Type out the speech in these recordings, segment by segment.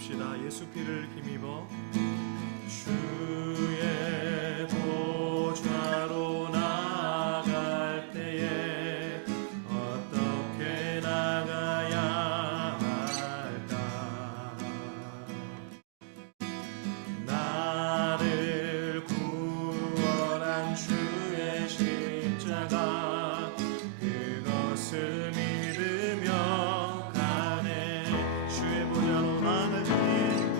드립시다. 예수 피를 힘입어 주의 보좌로 나아갈 때에 어떻게 나가야 할까? 나를 구원한 주의 십자가 그것을 믿으며 가네. 주의 보좌로 나아갈 때에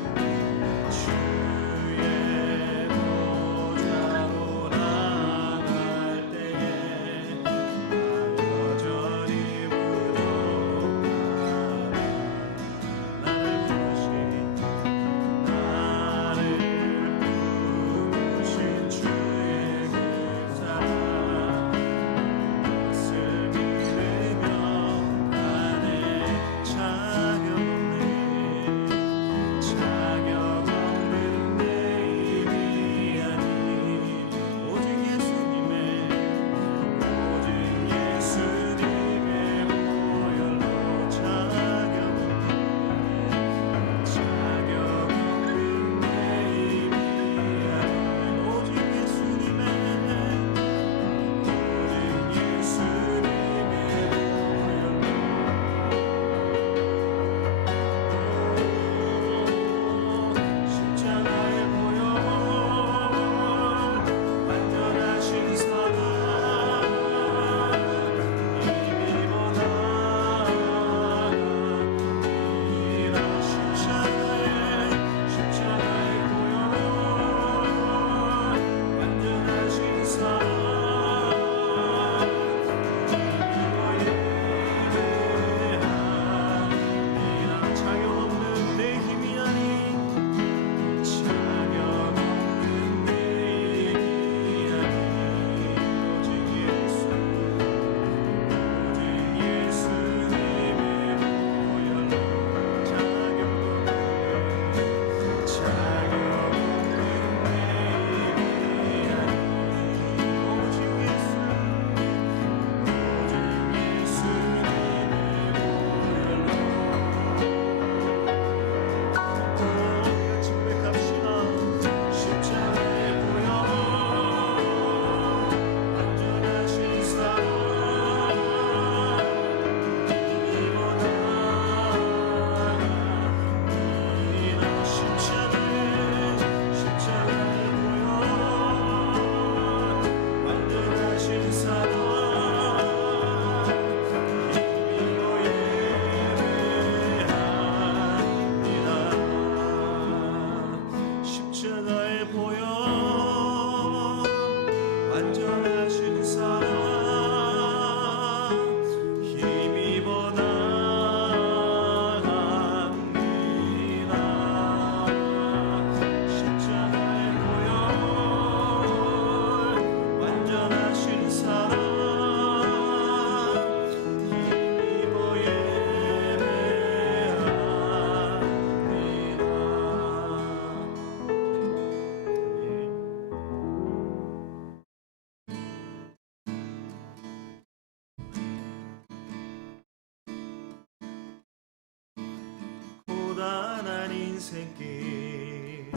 고단한 인생길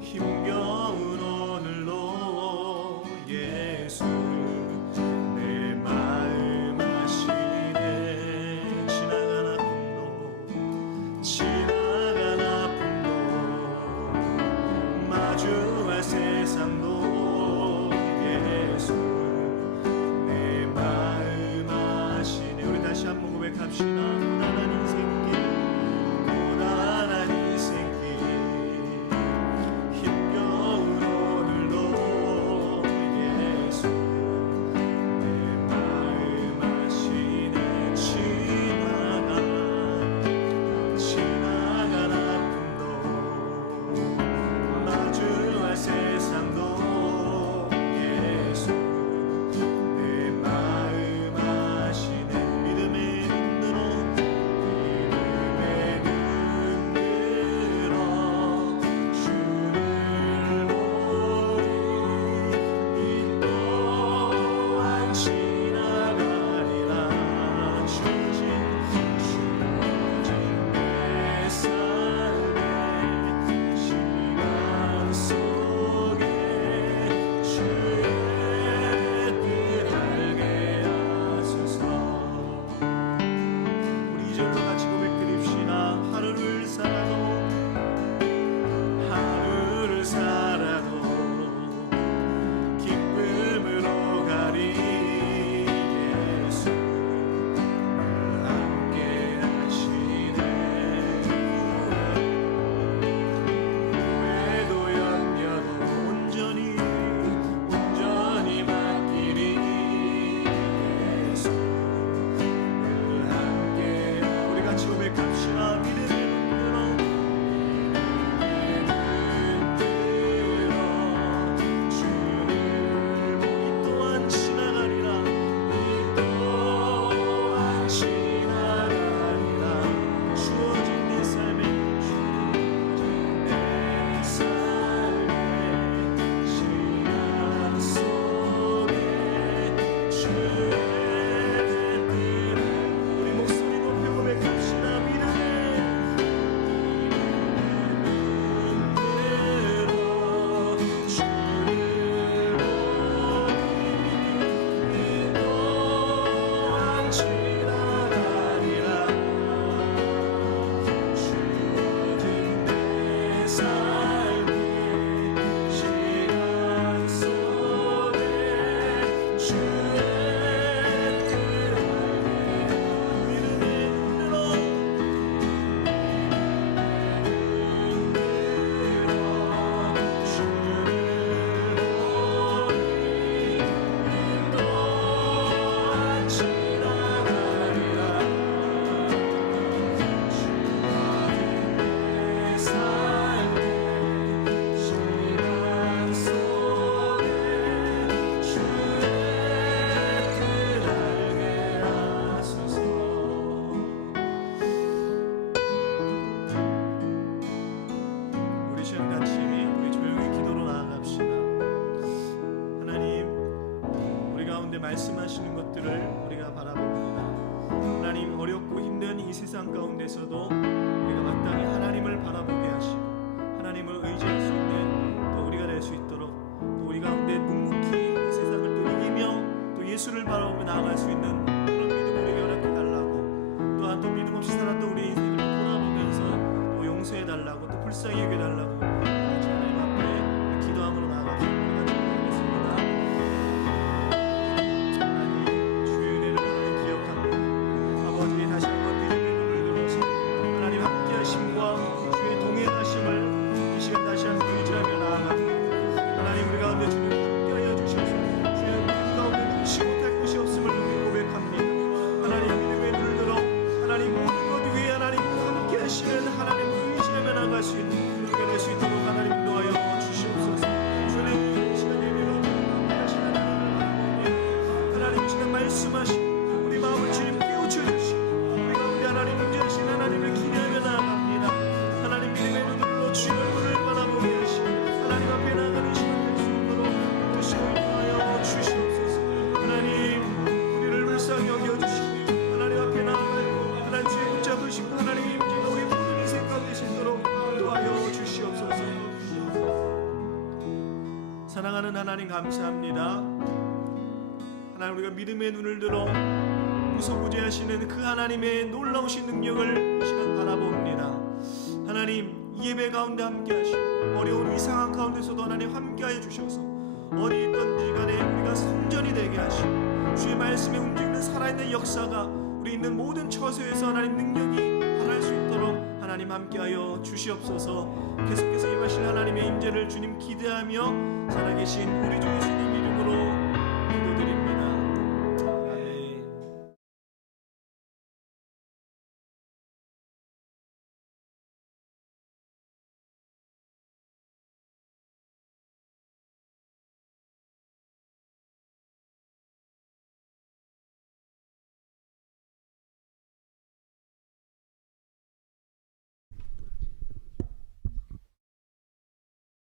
힘겨운 오늘로 예수 내 마음 아시네. 지나간 아픔도 마주할 세상도 예수 내 마음 아시네. 우리 다시 한번 고백합시다. 고단한 인생길 Oh 가운데 말씀하시는 것들을 우리가 바라봅니다. 하나님, 어렵고 힘든 이 세상 가운데서도 우리가 마땅히 하나님을 바라보게 하시고 하나님을 의지할 수 있는 또 우리가 될 수 있도록, 또 우리 가운데 묵묵히 이 세상을 또 이기며 또 예수를 바라보며 나아갈 수 있는 그런 믿음을 우리에게 허락해 달라고, 또한 또 믿음 없이 살았던 우리 인생을 돌아보면서 또 용서해 달라고, 또 불쌍히 여겨 달라고 같이 하나님 앞에 기도함으로 나아갑시다. 하나님, 주의 은혜를 하나님 기억합니다. 아버지, 다시 한번 믿음의 눈을 들어서 하나님 함께 하심과 주의 동행하심을 이 시간 다시 한번 의지하며 나아갑니다. 하나님, 우리 가운데 주님 함께하여 주셔서 주의 우리 가운데 능치 못할 것이 없음을 고백합니다. 하나님, 믿음의 눈을 들어 하나님 모든 것 위에 하나님 함께 하시는 하나님을 의지하며 나아갈 수 있는 우리가 될 수 있도록 하나님 인도하여 주시옵소서. 주님, 이 시간 예배로 함께 하시는 하나님, 이 시간 말씀하시고 우리 마음을 주님 깨우쳐 주시고 우리 가운데 하나님 임재하신 하나님을 기대하며 나아갑니다. 하나님, 믿음의 눈으로 주의 얼굴을 바라보게 하시고 하나님 앞에 나아가는 시간 될 수 있도록 다시 인도하여 주시옵소서. 하나님, 우리를 불쌍히 여겨주시고 하나님 앞에 나아가고 하나님 주의 붙잡으시고 하나님 임재가 우리 모든 인생 가운데 있도록 인도하여 주시옵소서. 사랑하는 하나님, 감사합니다. 하나님, 우리가 믿음의 눈을 들어 무소부재하시는 그 하나님의 놀라우신 능력을 이 시간 바라봅니다. 하나님, 이 예배 가운데 함께 하시고 어려운 이 상황 가운데서도 하나님 함께하여 주셔서 어디 있든지 간에 우리가 성전이 되게 하시고 주의 말씀에 움직이는 살아있는 역사가 우리 있는 모든 처소에서 하나님 능력이 발할 수 있도록 하나님 함께하여 주시옵소서. 계속해서 임하신 하나님의 임재를 주님 기대하며 살아계신 우리 주 예수님 이름으로 기도드립니다. 아멘.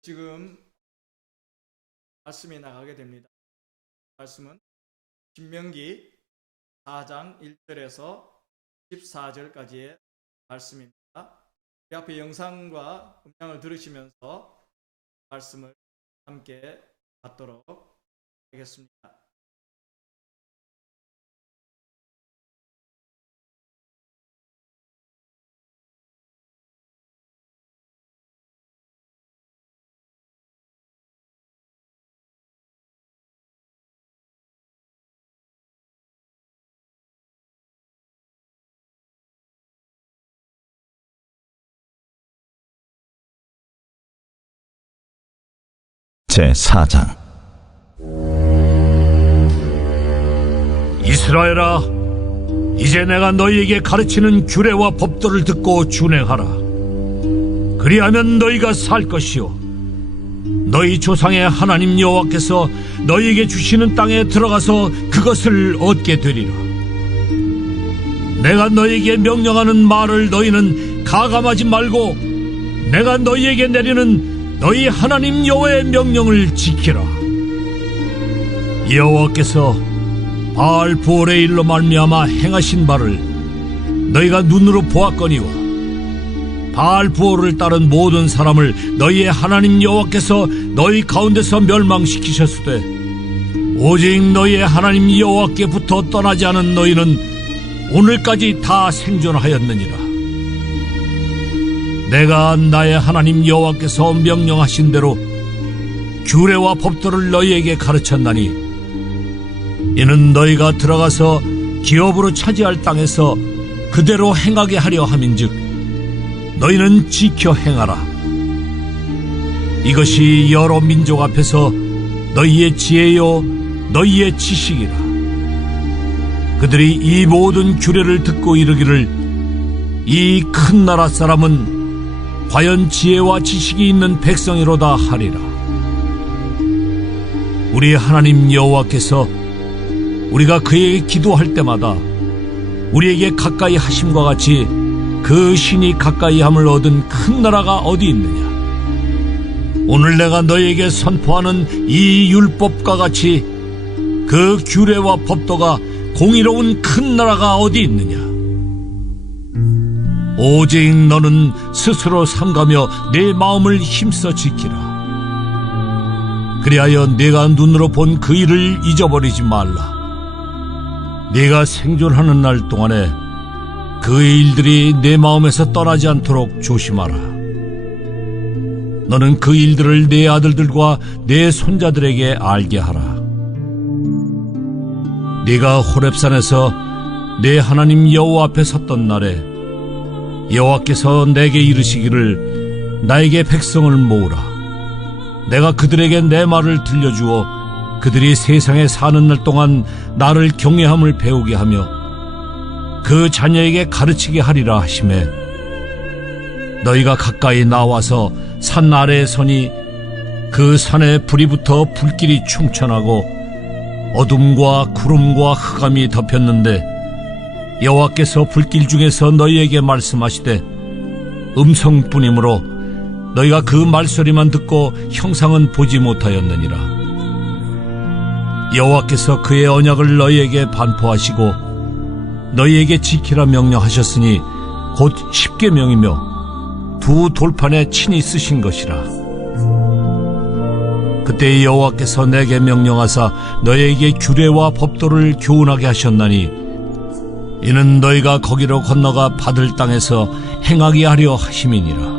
지금 말씀이 나가게 됩니다. 말씀은 신명기 4장 1절에서 14절까지의 말씀입니다. 우리 앞에 영상과 음향을 들으시면서 말씀을 함께 받도록 하겠습니다. 제4장. 이스라엘아, 이제 내가 너희에게 가르치는 규례와 법도를 듣고 준행하라. 그리하면 너희가 살 것이요 너희 조상의 하나님 여호와께서 너희에게 주시는 땅에 들어가서 그것을 얻게 되리라. 내가 너희에게 명령하는 말을 너희는 가감하지 말고 내가 너희에게 내리는 너희 하나님 여호와의 명령을 지키라. 여호와께서 바알 부올의 일로 말미암아 행하신 바를 너희가 눈으로 보았거니와 바알 부올을 따른 모든 사람을 너희의 하나님 여호와께서 너희 가운데서 멸망시키셨으되 오직 너희의 하나님 여호와께부터 떠나지 않은 너희는 오늘까지 다 생존하였느니라. 내가 나의 하나님 여호와께서 명령하신 대로 규례와 법도를 너희에게 가르쳤나니 이는 너희가 들어가서 기업으로 차지할 땅에서 그대로 행하게 하려 함인즉 너희는 지켜 행하라. 이것이 여러 민족 앞에서 너희의 지혜요 너희의 지식이라. 그들이 이 모든 규례를 듣고 이르기를 이 큰 나라 사람은 과연 지혜와 지식이 있는 백성이로다 하리라. 우리 하나님 여호와께서 우리가 그에게 기도할 때마다 우리에게 가까이 하심과 같이 그 신이 가까이 함을 얻은 큰 나라가 어디 있느냐. 오늘 내가 너희에게 선포하는 이 율법과 같이 그 규례와 법도가 공의로운 큰 나라가 어디 있느냐? 오직 너는 스스로 삼가며 내 마음을 힘써 지키라. 그리하여 네가 눈으로 본 그 일을 잊어버리지 말라. 네가 생존하는 날 동안에 그 일들이 내 마음에서 떠나지 않도록 조심하라. 너는 그 일들을 내 아들들과 내 손자들에게 알게 하라. 네가 호렙산에서 내 하나님 여호와 앞에 섰던 날에 여호와께서 내게 이르시기를 나에게 백성을 모으라. 내가 그들에게 내 말을 들려주어 그들이 세상에 사는 날 동안 나를 경외함을 배우게 하며 그 자녀에게 가르치게 하리라 하시매 너희가 가까이 나와서 산 아래에 서니 그 산에 불이 붙어 불길이 충천하고 어둠과 구름과 흑암이 덮였는데 여호와께서 불길 중에서 너희에게 말씀하시되 음성뿐이므로 너희가 그 말소리만 듣고 형상은 보지 못하였느니라. 여호와께서 그의 언약을 너희에게 반포하시고 너희에게 지키라 명령하셨으니 곧 십계명이며 두 돌판에 친히 쓰신 것이라. 그때 여호와께서 내게 명령하사 너희에게 규례와 법도를 교훈하게 하셨나니 이는 너희가 거기로 건너가 받을 땅에서 행하게 하려 하심이니라.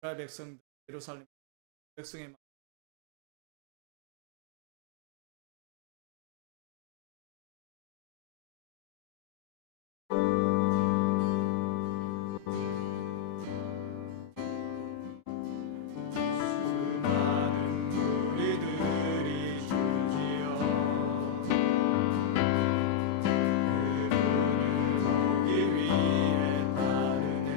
이스라엘 백성 예루살렘 백성의 수많은 무리들이 줄지어 그분을 보기 위해 따르네.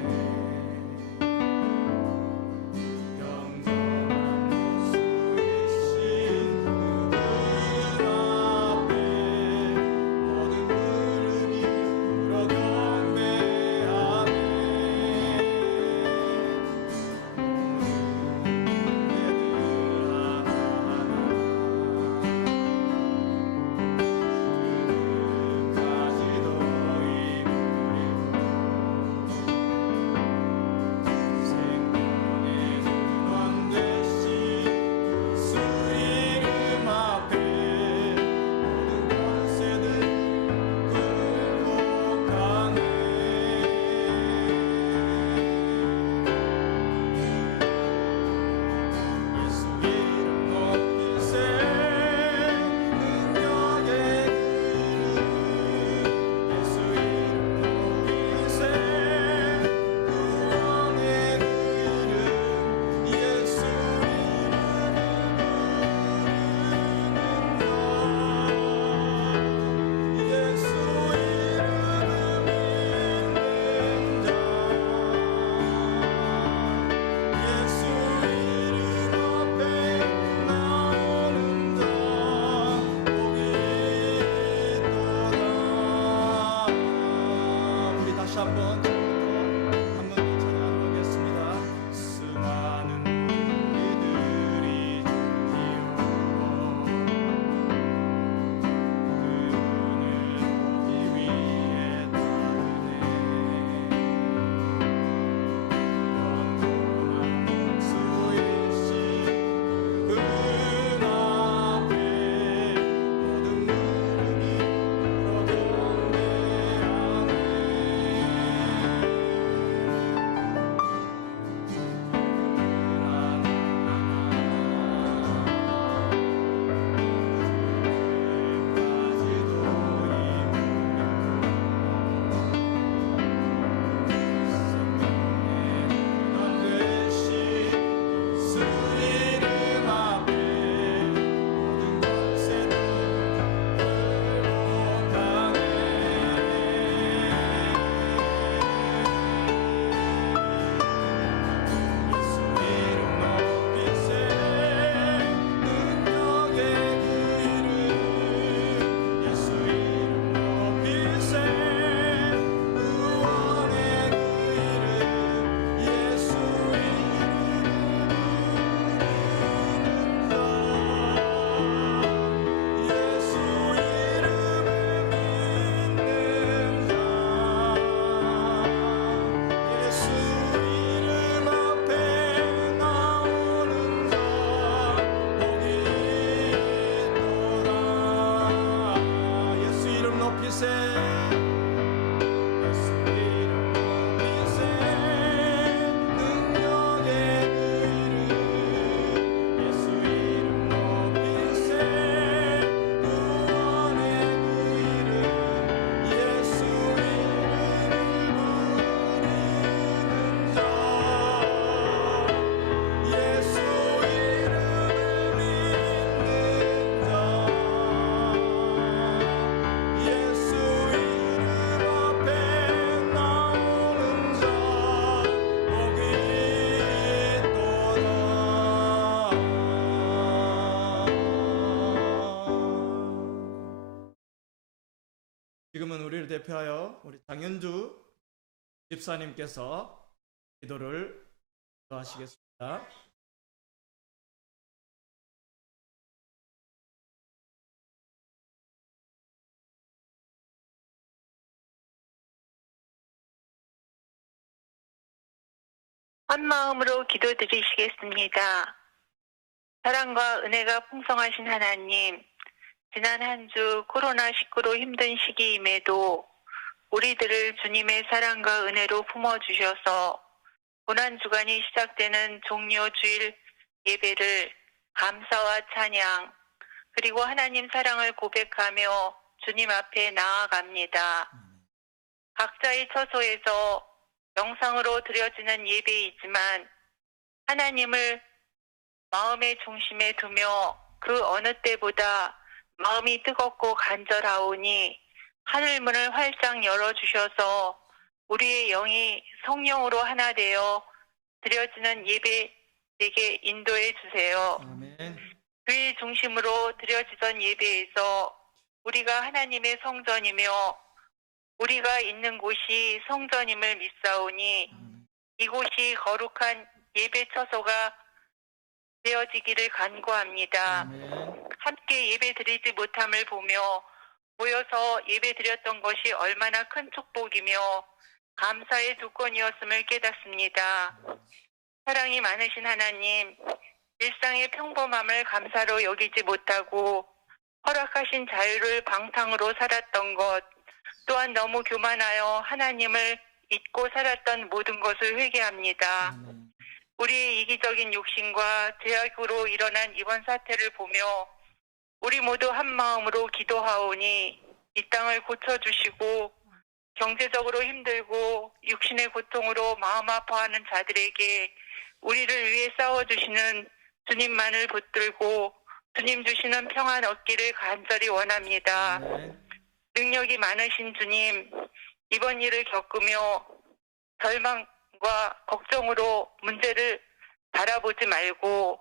이제는 우리를 대표하여 우리 장현주 집사님께서 기도를 하시겠습니다. 한 마음으로 기도드리시겠습니다. 사랑과 은혜가 풍성하신 하나님, 지난 한 주 코로나19로 힘든 시기임에도 우리들을 주님의 사랑과 은혜로 품어주셔서 고난주간이 시작되는 종료 주일 예배를 감사와 찬양, 그리고 하나님 사랑을 고백하며 주님 앞에 나아갑니다. 각자의 처소에서 영상으로 드려지는 예배이지만 하나님을 마음의 중심에 두며 그 어느 때보다 마음이 뜨겁고 간절하오니 하늘문을 활짝 열어주셔서 우리의 영이 성령으로 하나 되어 드려지는 예배에게 인도해 주세요. 아멘. 교회 중심으로 드려지던 예배에서 우리가 하나님의 성전이며 우리가 있는 곳이 성전임을 믿사오니 이곳이 거룩한 예배 처소가 되어지기를 간구합니다. 아멘. 함께 예배 드리지 못함을 보며 모여서 예배 드렸던 것이 얼마나 큰 축복이며 감사의 조건이었음을 깨닫습니다. 사랑이 많으신 하나님, 일상의 평범함을 감사로 여기지 못하고 허락하신 자유를 방탕으로 살았던 것, 또한 너무 교만하여 하나님을 잊고 살았던 모든 것을 회개합니다. 아멘. 우리의 이기적인 욕심과 제약으로 일어난 이번 사태를 보며 우리 모두 한 마음으로 기도하오니 이 땅을 고쳐주시고 경제적으로 힘들고 육신의 고통으로 마음 아파하는 자들에게 우리를 위해 싸워주시는 주님만을 붙들고 주님 주시는 평안 얻기를 간절히 원합니다. 아멘. 능력이 많으신 주님, 이번 일을 겪으며 절망과 걱정으로 문제를 바라보지 말고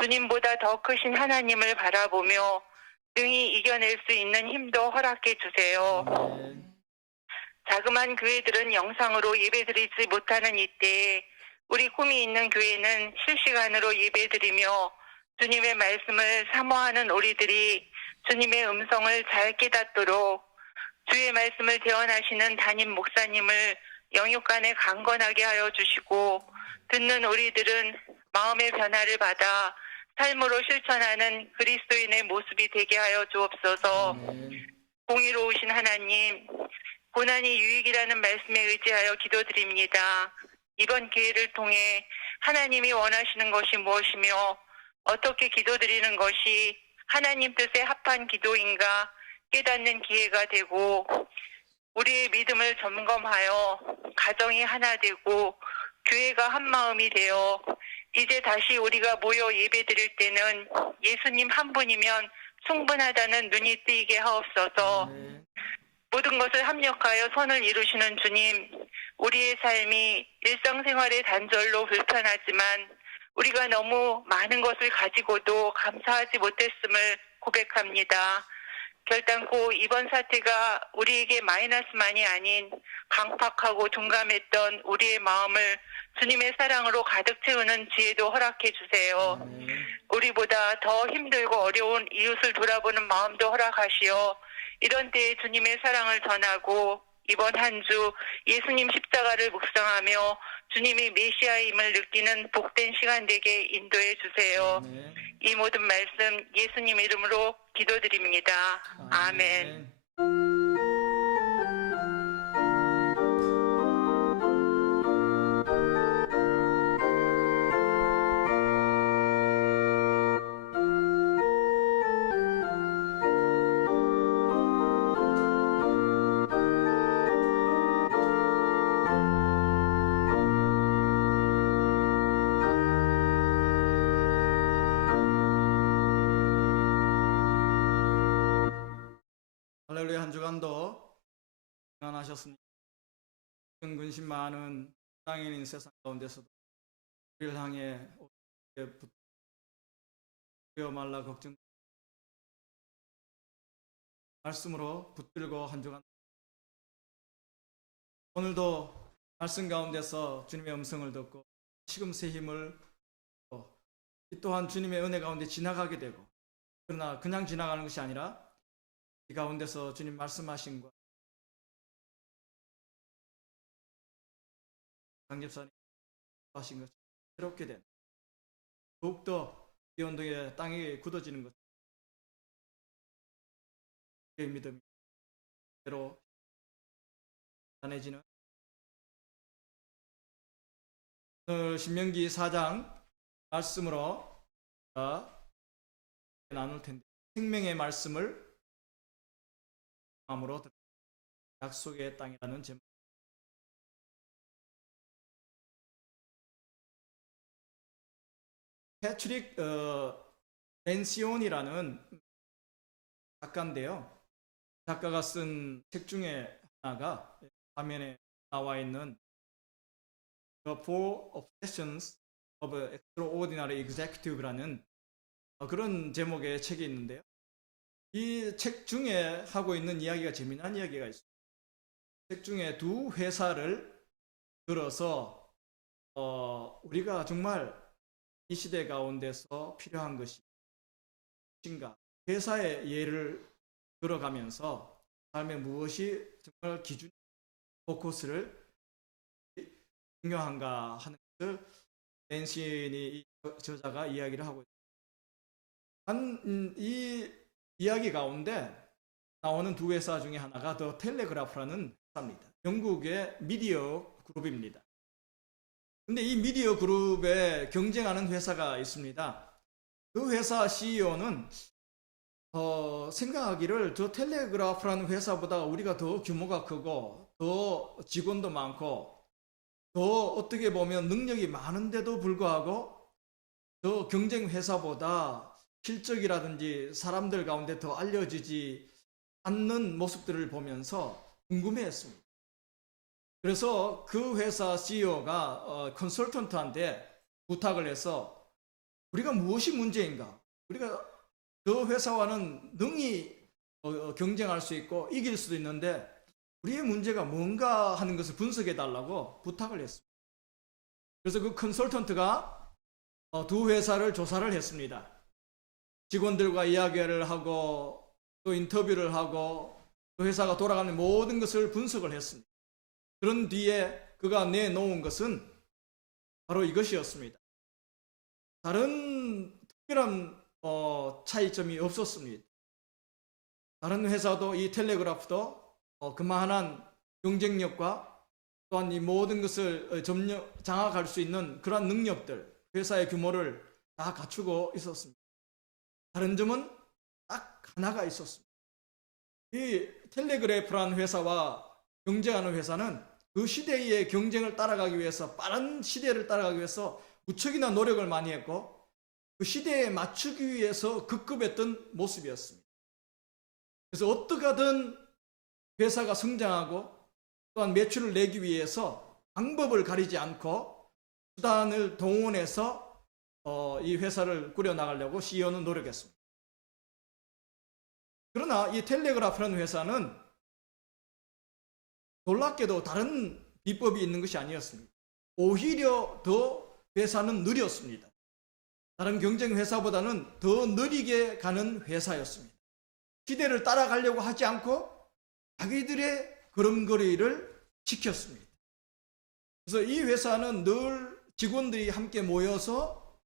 주님보다 더 크신 하나님을 바라보며 능히 이겨낼 수 있는 힘도 허락해 주세요. 아멘. 자그마한 교회들은 영상으로 예배드리지 못하는 이때에 우리 꿈이 있는 교회는 실시간으로 예배드리며 주님의 말씀을 사모하는 우리들이 주님의 음성을 잘 깨닫도록 주의 말씀을 대언하시는 담임 목사님을 영육간에 강건하게 하여 주시고 듣는 우리들은 마음의 변화를 받아 삶으로 실천하는 그리스도인의 모습이 되게 하여 주옵소서. 아멘. 공의로우신 하나님, 고난이 유익이라는 말씀에 의지하여 기도드립니다. 이번 기회를 통해 하나님이 원하시는 것이 무엇이며 어떻게 기도드리는 것이 하나님 뜻에 합한 기도인가 깨닫는 기회가 되고 우리의 믿음을 점검하여 가정이 하나 되고 교회가 한 마음이 되어 이제 다시 우리가 모여 예배드릴 때는 예수님 한 분이면 충분하다는 눈이 뜨이게 하옵소서. 아멘. 모든 것을 합력하여 선을 이루시는 주님, 우리의 삶이 일상생활의 단절로 불편하지만 우리가 너무 많은 것을 가지고도 감사하지 못했음을 고백합니다. 결단코 이번 사태가 우리에게 마이너스만이 아닌 강팍하고 둔감했던 우리의 마음을 주님의 사랑으로 가득 채우는 지혜도 허락해 주세요. 아멘. 우리보다 더 힘들고 어려운 이웃을 돌아보는 마음도 허락하시어 이런 때에 주님의 사랑을 전하고 이번 한 주 예수님 십자가를 묵상하며 주님이 메시아임을 느끼는 복된 시간 되게 인도해 주세요. 아멘. 이 모든 말씀 예수님 이름으로 기도드립니다. 아멘. 할렐루야. 한 주간도 평안하셨습니까? 큰 근심 많은 땅인인 세상 가운데서도 우리를 향해 붙여 말라 걱정 말씀으로 붙들고 한 주간 오늘도 말씀 가운데서 주님의 음성을 듣고 지금 새 힘을 얻고, 이 또한 주님의 은혜 가운데 지나가게 되고, 그러나 그냥 지나가는 것이 아니라 이 가운데서 주님 말씀하신 것, 강집사님 하신 것 새롭게 된, 더욱더 이 언덕에 땅이 굳어지는 것, 의 믿음이 대로 단해지는 오늘 신명기 4장 말씀으로 나눌 텐데, 생명의 말씀을 마음으로 약속의 땅이라는 제목. 패트릭 벤시온이라는 작가인데요. 작가가 쓴 책 중에 하나가 화면에 나와 있는 The Four Obsessions of Extraordinary Executive라는 그런 제목의 책이 있는데요. 이 책 중에 하고 있는 이야기가 재미난 이야기가 있습니다. 책 중에 두 회사를 들어서 우리가 정말 이 시대 가운데서 필요한 것이 무엇인가, 회사의 예를 들어가면서 삶에 무엇이 정말 기준, 포커스를 중요한가 하는 것을 낸신이 저자가 이야기를 하고 있습니다. 이 이야기 가운데 나오는 두 회사 중에 하나가 더 텔레그라프라는 회사입니다. 영국의 미디어 그룹입니다. 근데 이 미디어 그룹에 경쟁하는 회사가 있습니다. 그 회사 CEO는 생각하기를 저 텔레그라프라는 회사보다 우리가 더 규모가 크고 더 직원도 많고 더 어떻게 보면 능력이 많은데도 불구하고 저 경쟁 회사보다 실적이라든지 사람들 가운데 더 알려지지 않는 모습들을 보면서 궁금해했습니다. 그래서 그 회사 CEO가 컨설턴트한테 부탁을 해서 우리가 무엇이 문제인가? 우리가 그 회사와는 능히 경쟁할 수 있고 이길 수도 있는데 우리의 문제가 뭔가 하는 것을 분석해 달라고 부탁을 했습니다. 그래서 그 컨설턴트가 두 회사를 조사를 했습니다. 직원들과 이야기를 하고 또 인터뷰를 하고 그 회사가 돌아가는 모든 것을 분석을 했습니다. 그런 뒤에 그가 내놓은 것은 바로 이것이었습니다. 다른 특별한 차이점이 없었습니다. 다른 회사도 이 텔레그래프도 그만한 경쟁력과 또한 이 모든 것을 장악할 수 있는 그러한 능력들, 회사의 규모를 다 갖추고 있었습니다. 다른 점은 딱 하나가 있었습니다. 이 텔레그래프라는 회사와 경쟁하는 회사는 그 시대의 경쟁을 따라가기 위해서, 빠른 시대를 따라가기 위해서 무척이나 노력을 많이 했고 그 시대에 맞추기 위해서 급급했던 모습이었습니다. 그래서 어떻게 하든 회사가 성장하고 또한 매출을 내기 위해서 방법을 가리지 않고 수단을 동원해서 이 회사를 꾸려나가려고 CEO는 노력했습니다. 그러나 이 텔레그래프라는 회사는 놀랍게도 다른 비법이 있는 것이 아니었습니다. 오히려 더 회사는 느렸습니다. 다른 경쟁 회사보다는 더 느리게 가는 회사였습니다. 시대를 따라가려고 하지 않고 자기들의 걸음걸이를 지켰습니다. 그래서 이 회사는 늘 직원들이 함께 모여서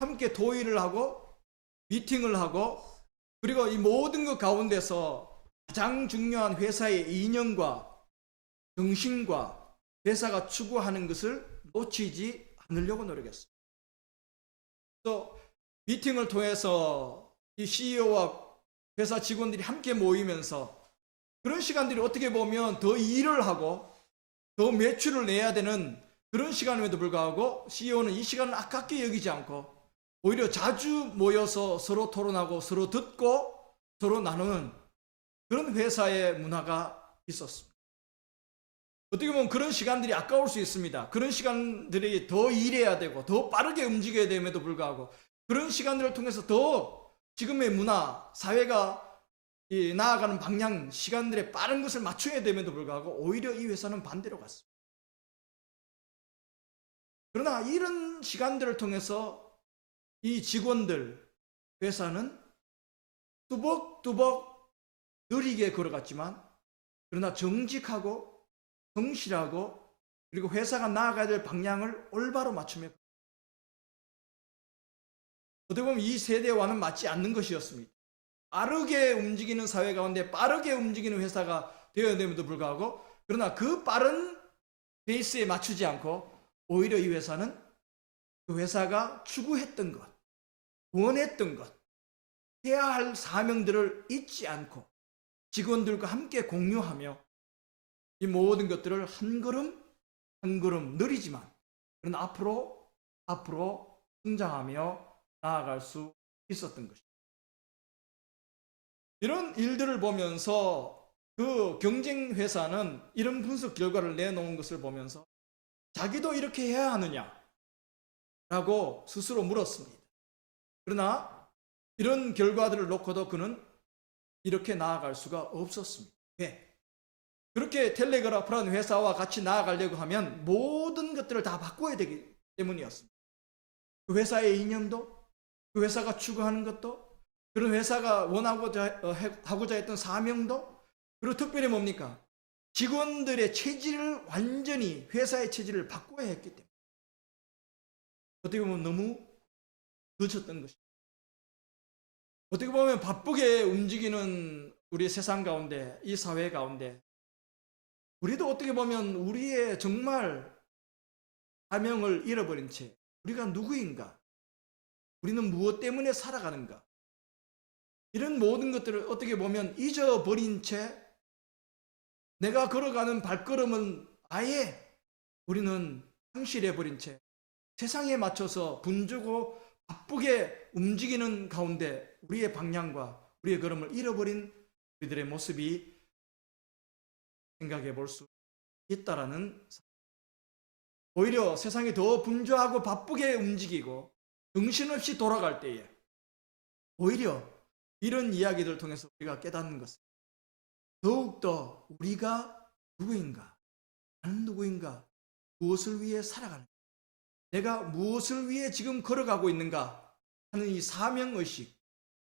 함께 토의를 하고 미팅을 하고, 그리고 이 모든 것 가운데서 가장 중요한 회사의 이념과 정신과 회사가 추구하는 것을 놓치지 않으려고 노력했습니다. 또 미팅을 통해서 이 CEO와 회사 직원들이 함께 모이면서 그런 시간들이 어떻게 보면 더 일을 하고 더 매출을 내야 되는 그런 시간임에도 불구하고 CEO는 이 시간을 아깝게 여기지 않고 오히려 자주 모여서 서로 토론하고 서로 듣고 서로 나누는 그런 회사의 문화가 있었습니다. 어떻게 보면 그런 시간들이 아까울 수 있습니다. 그런 시간들이 더 일해야 되고 더 빠르게 움직여야 됨에도 불구하고 그런 시간들을 통해서 더 지금의 문화, 사회가 이 나아가는 방향, 시간들의 빠른 것을 맞춰야 됨에도 불구하고 오히려 이 회사는 반대로 갔습니다. 그러나 이런 시간들을 통해서 이 직원들, 회사는 뚜벅뚜벅 느리게 걸어갔지만 그러나 정직하고 성실하고 그리고 회사가 나아가야 될 방향을 올바로 맞추며 어떻게 보면 이 세대와는 맞지 않는 것이었습니다. 빠르게 움직이는 사회 가운데 빠르게 움직이는 회사가 되어야 됨에도 불구하고 그러나 그 빠른 페이스에 맞추지 않고 오히려 이 회사는 그 회사가 추구했던 것, 원했던 것, 해야 할 사명들을 잊지 않고 직원들과 함께 공유하며 이 모든 것들을 한 걸음 한 걸음 느리지만 그러나 앞으로 성장하며 나아갈 수 있었던 것입니다. 이런 일들을 보면서 그 경쟁 회사는 이런 분석 결과를 내놓은 것을 보면서 자기도 이렇게 해야 하느냐라고 스스로 물었습니다. 그러나 이런 결과들을 놓고도 그는 이렇게 나아갈 수가 없었습니다. 왜? 그렇게 텔레그라프라는 회사와 같이 나아가려고 하면 모든 것들을 다 바꿔야 되기 때문이었습니다. 그 회사의 이념도, 그 회사가 추구하는 것도, 그런 회사가 하고자 했던 사명도, 그리고 특별히 뭡니까? 직원들의 체질을 완전히 회사의 체질을 바꿔야 했기 때문에 어떻게 보면 너무 늦었던 것입니다. 어떻게 보면 바쁘게 움직이는 우리 세상 가운데, 이 사회 가운데 우리도 어떻게 보면 우리의 정말 사명을 잃어버린 채 우리가 누구인가? 우리는 무엇 때문에 살아가는가? 이런 모든 것들을 어떻게 보면 잊어버린 채 내가 걸어가는 발걸음은 아예 우리는 상실해버린 채 세상에 맞춰서 분주고 바쁘게 움직이는 가운데 우리의 방향과 우리의 걸음을 잃어버린 우리들의 모습이 생각해 볼 수 있다라는, 오히려 세상이 더 분주하고 바쁘게 움직이고 정신없이 돌아갈 때에 오히려 이런 이야기들을 통해서 우리가 깨닫는 것은 더욱더 우리가 누구인가, 나는 누구인가, 무엇을 위해 살아가는가, 내가 무엇을 위해 지금 걸어가고 있는가 하는 이 사명의식,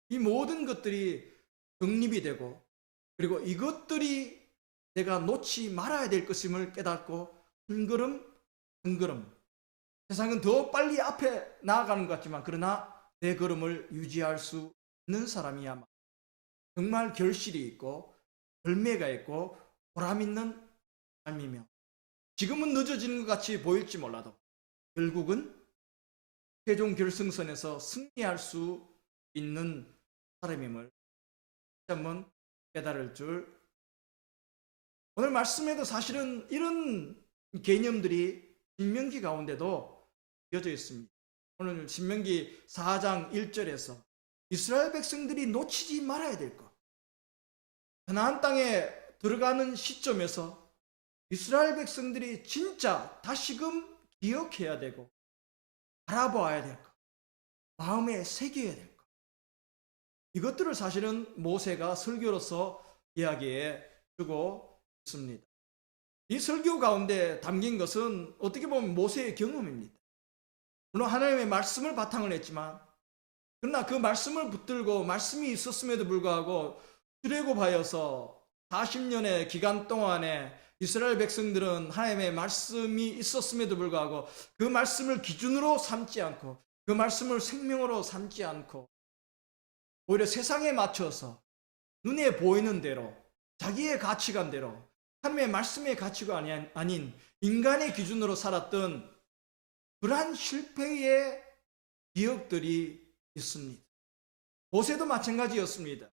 이 모든 것들이 정립이 되고 그리고 이것들이 내가 놓지 말아야 될 것임을 깨닫고 한 걸음 한 걸음, 세상은 더 빨리 앞에 나아가는 것 같지만 그러나 내 걸음을 유지할 수 있는 사람이야말로 정말 결실이 있고 열매가 있고 보람 있는 삶이며, 지금은 늦어지는 것 같이 보일지 몰라도 결국은 최종 결승선에서 승리할 수 있는 사람임을 한번 깨달을 줄, 오늘 말씀에도 사실은 이런 개념들이 신명기 가운데도 이어져 있습니다. 오늘 신명기 4장 1절에서 이스라엘 백성들이 놓치지 말아야 될 것, 가나안 땅에 들어가는 시점에서 이스라엘 백성들이 진짜 다시금 기억해야 되고 바라봐야 될 것, 마음에 새겨야 될 것, 이것들을 사실은 모세가 설교로서 이야기해 주고 있습니다. 이 설교 가운데 담긴 것은 어떻게 보면 모세의 경험입니다. 물론 하나님의 말씀을 바탕을 했지만 그러나 그 말씀을 붙들고 말씀이 있었음에도 불구하고 출애굽하여서 40년의 기간 동안에 이스라엘 백성들은 하나님의 말씀이 있었음에도 불구하고 그 말씀을 기준으로 삼지 않고 그 말씀을 생명으로 삼지 않고 오히려 세상에 맞춰서 눈에 보이는 대로 자기의 가치관대로 하나님의 말씀의 가치가 아닌 인간의 기준으로 살았던 그러한 실패의 기억들이 있습니다. 모세도 마찬가지였습니다.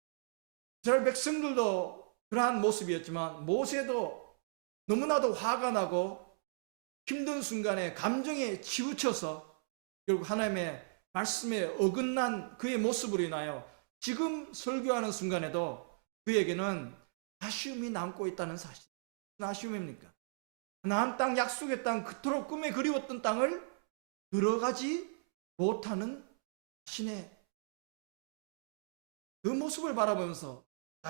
이스라엘 백성들도 그러한 모습이었지만 모세도 너무나도 화가 나고 힘든 순간에 감정에 치우쳐서 결국 하나님의 말씀에 어긋난 그의 모습으로 인하여 지금 설교하는 순간에도 그에게는 아쉬움이 남고 있다는 사실. 무슨 아쉬움입니까? 가나안 땅, 약속의 땅, 그토록 꿈에 그리웠던 땅을 들어가지 못하는 자신의 그 모습을 바라보면서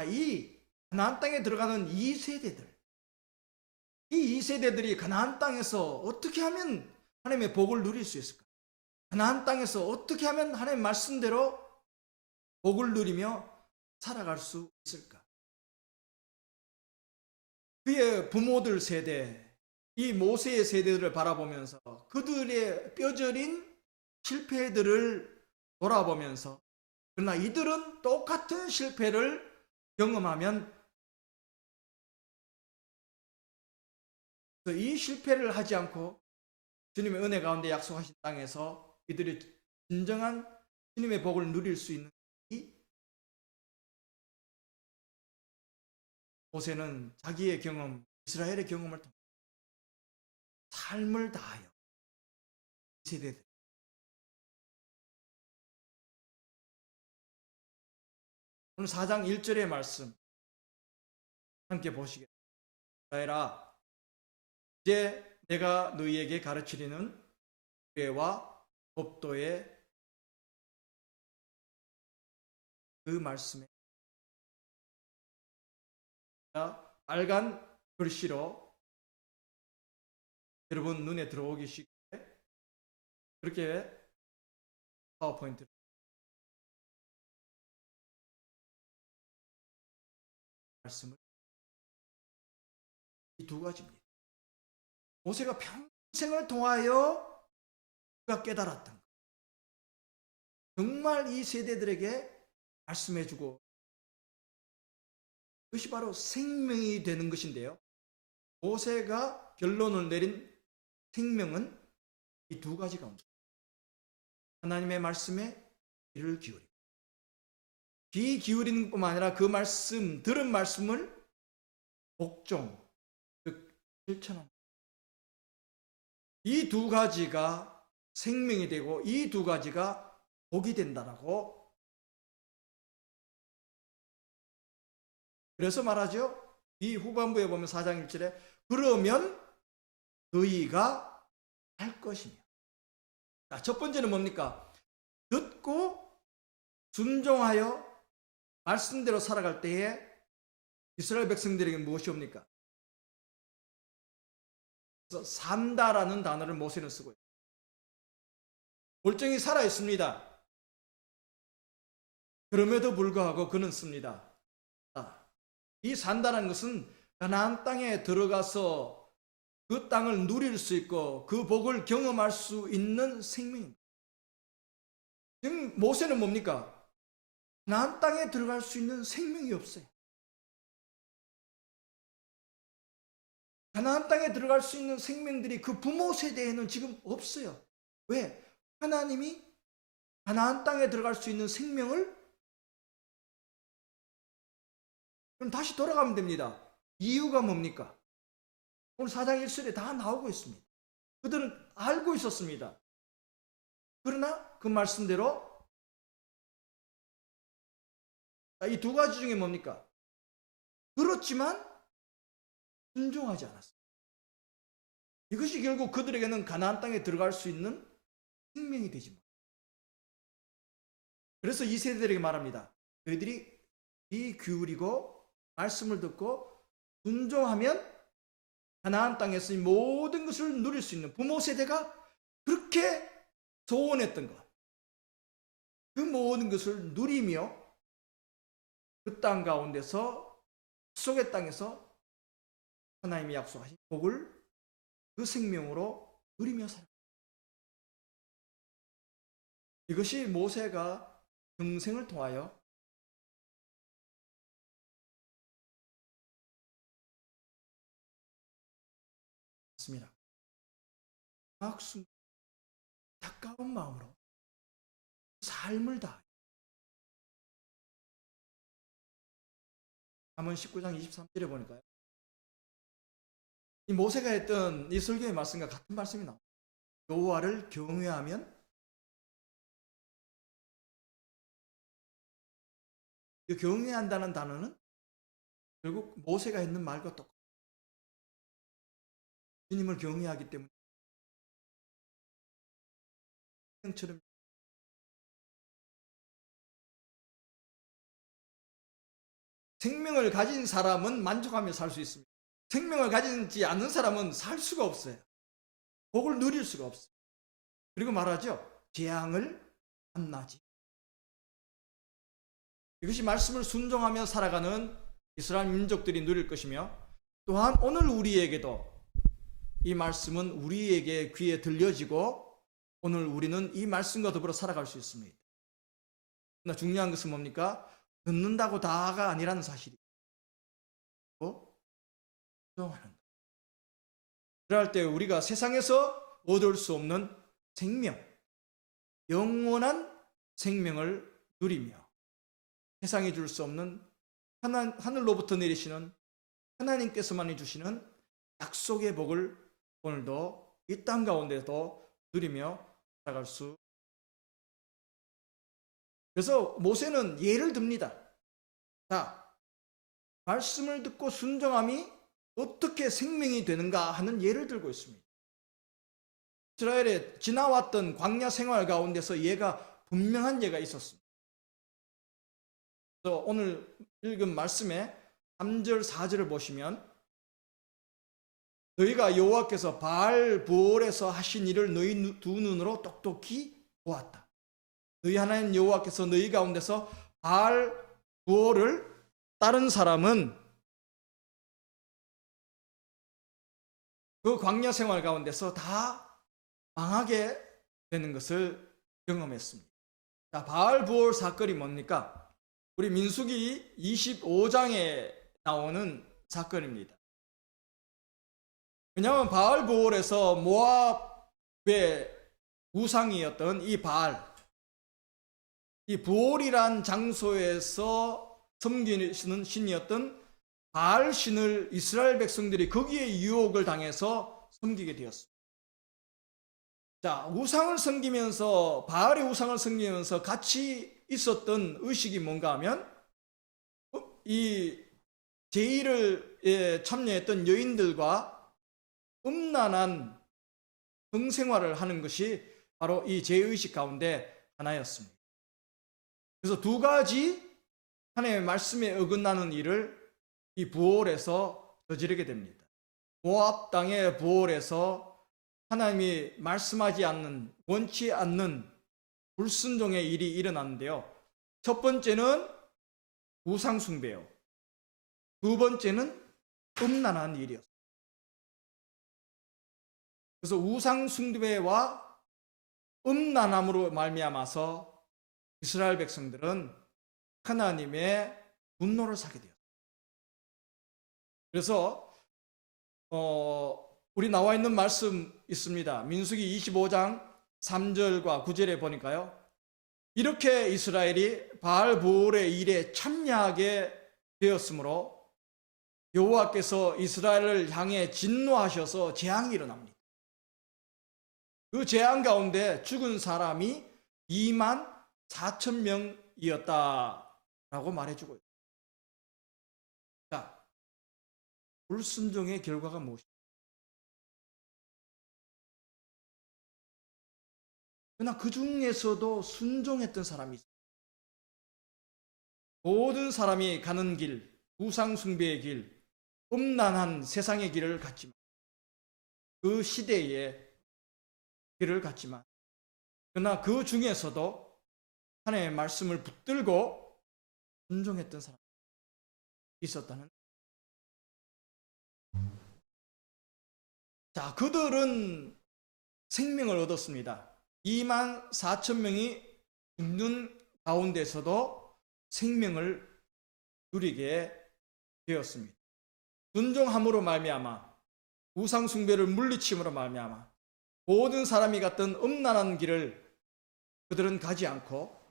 이 가나안 땅에 들어가는 2세대들, 이 2세대들이 가나안 땅에서 어떻게 하면 하나님의 복을 누릴 수 있을까? 가나안 땅에서 어떻게 하면 하나님의 말씀대로 복을 누리며 살아갈 수 있을까? 그의 부모들 세대, 이 모세의 세대들을 바라보면서 그들의 뼈저린 실패들을 돌아보면서, 그러나 이들은 똑같은 실패를 경험하면 이 실패를 하지 않고 주님의 은혜 가운데 약속하신 땅에서 이들이 진정한 주님의 복을 누릴 수 있는 이 모세는 자기의 경험, 이스라엘의 경험을 통해 삶을 다하여 세대들, 오늘 4장 1절의 말씀 함께 보시겠습니다. 이스라엘아, 이제 내가 너희에게 가르치리는 규례와 법도의 그 말씀에 빨간 글씨로 여러분 눈에 들어오기 쉽게 그렇게 파워포인트 말씀을, 이 두 가지입니다. 모세가 평생을 통하여 그가 깨달았던 것, 정말 이 세대들에게 말씀해주고, 그것이 바로 생명이 되는 것인데요, 모세가 결론을 내린 생명은 이 두 가지 가운데 하나님의 말씀에 귀를 기울이고, 귀 기울이는 것뿐만 아니라 그 말씀, 들은 말씀을 복종, 즉 실천하는, 이 두 가지가 생명이 되고 이 두 가지가 복이 된다라고. 그래서 말하죠. 이 후반부에 보면 4장 1절에 그러면 너희가 할 것이며. 자, 첫 번째는 뭡니까? 듣고 순종하여 말씀대로 살아갈 때에 이스라엘 백성들에게 무엇이 옵니까? 그래서 산다라는 단어를 모세는 쓰고 있습니다. 멀쩡히 살아 있습니다. 그럼에도 불구하고 그는 씁니다. 이 산다라는 것은 가나안 땅에 들어가서 그 땅을 누릴 수 있고 그 복을 경험할 수 있는 생명입니다. 지금 모세는 뭡니까? 가나안 땅에 들어갈 수 있는 생명이 없어요. 가나안 땅에 들어갈 수 있는 생명들이 그 부모 세대에는 지금 없어요. 왜? 하나님이 가나안 땅에 들어갈 수 있는 생명을, 그럼 다시 돌아가면 됩니다. 이유가 뭡니까? 오늘 4장 1절에 다 나오고 있습니다. 그들은 알고 있었습니다. 그러나 그 말씀대로 이 두 가지 중에 뭡니까? 그렇지만 순종하지 않았습니다. 이것이 결국 그들에게는 가나안 땅에 들어갈 수 있는 생명이 되지 못. 그래서 이 세대들에게 말합니다. 너희들이 귀 기울이고 말씀을 듣고 순종하면 가나안 땅에서 이 모든 것을 누릴 수 있는, 부모 세대가 그렇게 소원했던 것, 그 모든 것을 누리며 그 땅 가운데서, 약속의 땅에서 하나님이 약속하신 복을 그 생명으로 누리며 살아갑니다. 이것이 모세가 평생을 통하여 습니다. 가까운 마음으로 삶을 다. 잠언 19장 23절에 보니까요, 이 모세가 했던 이 설교의 말씀과 같은 말씀이 나옵니다. 여호와를 경외하면, 이 경외한다는 단어는 결국 모세가 했는 말과 똑같아요. 주님을 경외하기 때문에 처럼 생명을 가진 사람은 만족하며 살 수 있습니다. 생명을 가지지 않는 사람은 살 수가 없어요. 복을 누릴 수가 없어요. 그리고 말하죠. 재앙을 만나지. 이것이 말씀을 순종하며 살아가는 이스라엘 민족들이 누릴 것이며, 또한 오늘 우리에게도 이 말씀은 우리에게 귀에 들려지고 오늘 우리는 이 말씀과 더불어 살아갈 수 있습니다. 그러나 중요한 것은 뭡니까? 듣는다고 다가 아니라는 사실이고 순종하는 것. 그럴 때 우리가 세상에서 얻을 수 없는 생명, 영원한 생명을 누리며 세상이 줄 수 없는 하늘로부터 내리시는 하나님께서만이 주시는 약속의 복을 오늘도 이 땅 가운데도 누리며 살아갈 수. 그래서 모세는 예를 듭니다. 자, 말씀을 듣고 순종함이 어떻게 생명이 되는가 하는 예를 들고 있습니다. 이스라엘에 지나왔던 광야 생활 가운데서 예가 분명한 예가 있었습니다. 그래서 오늘 읽은 말씀에 3절 4절을 보시면 너희가 여호와께서 바알 부올에서 하신 일을 너희 두 눈으로 똑똑히 보았다. 너희 하나님 여호와께서 너희 가운데서 바알 부올을 따른 사람은 그 광야 생활 가운데서 다 망하게 되는 것을 경험했습니다. 자, 바알 부올 사건이 뭡니까? 우리 민수기 25장에 나오는 사건입니다. 왜냐하면 바알 부올에서 모압의 우상이었던 이 바알, 이 부올이란 장소에서 섬기시는 신이었던 바알 신을 이스라엘 백성들이 거기에 유혹을 당해서 섬기게 되었습니다. 자, 우상을 섬기면서, 바알의 우상을 섬기면서 같이 있었던 의식이 뭔가 하면 이 제의를 참여했던 여인들과 음란한 성생활을 하는 것이 바로 이 제의식 가운데 하나였습니다. 그래서 두 가지 하나님의 말씀에 어긋나는 일을 이 부올에서 저지르게 됩니다. 모압 땅의 부올에서 하나님이 말씀하지 않는, 원치 않는 불순종의 일이 일어났는데요. 첫 번째는 우상 숭배요. 두 번째는 음란한 일이었습니다. 그래서 우상 숭배와 음란함으로 말미암아서 이스라엘 백성들은 하나님의 분노를 사게 되었습니다. 그래서 우리 나와 있는 말씀 있습니다. 민수기 25장 3절과 9절에 보니까요. 이렇게 이스라엘이 바알 부올의 일에 참여하게 되었으므로 여호와께서 이스라엘을 향해 진노하셔서 재앙이 일어납니다. 그 재앙 가운데 죽은 사람이 2만 4천 명이었다라고 말해주고 있습니다. 자, 불순종의 결과가 무엇입니까? 그러나 그 중에서도 순종했던 사람이 있습니다. 모든 사람이 가는 길, 우상숭배의 길, 음란한 세상의 길을 갔지만, 그 시대의 길을 갔지만, 그러나 그 중에서도 하나님의 말씀을 붙들고 순종했던 사람이 있었다는. 자, 그들은 생명을 얻었습니다. 2만 4천 명이 죽는 가운데서도 생명을 누리게 되었습니다. 순종함으로 말미암아, 우상 숭배를 물리침으로 말미암아 모든 사람이 갔던 음란한 길을 그들은 가지 않고,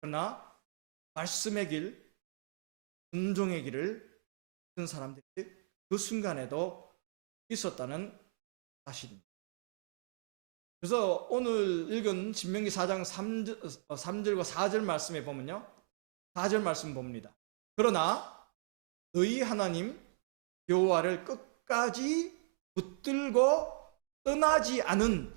그러나 말씀의 길, 순종의 길을 걷는 사람들이 그 순간에도 있었다는 사실입니다. 그래서 오늘 읽은 신명기 4장 3절과 4절 말씀에 보면요, 4절 말씀 봅니다. 그러나 너희 하나님 여호와를 끝까지 붙들고 떠나지 않은,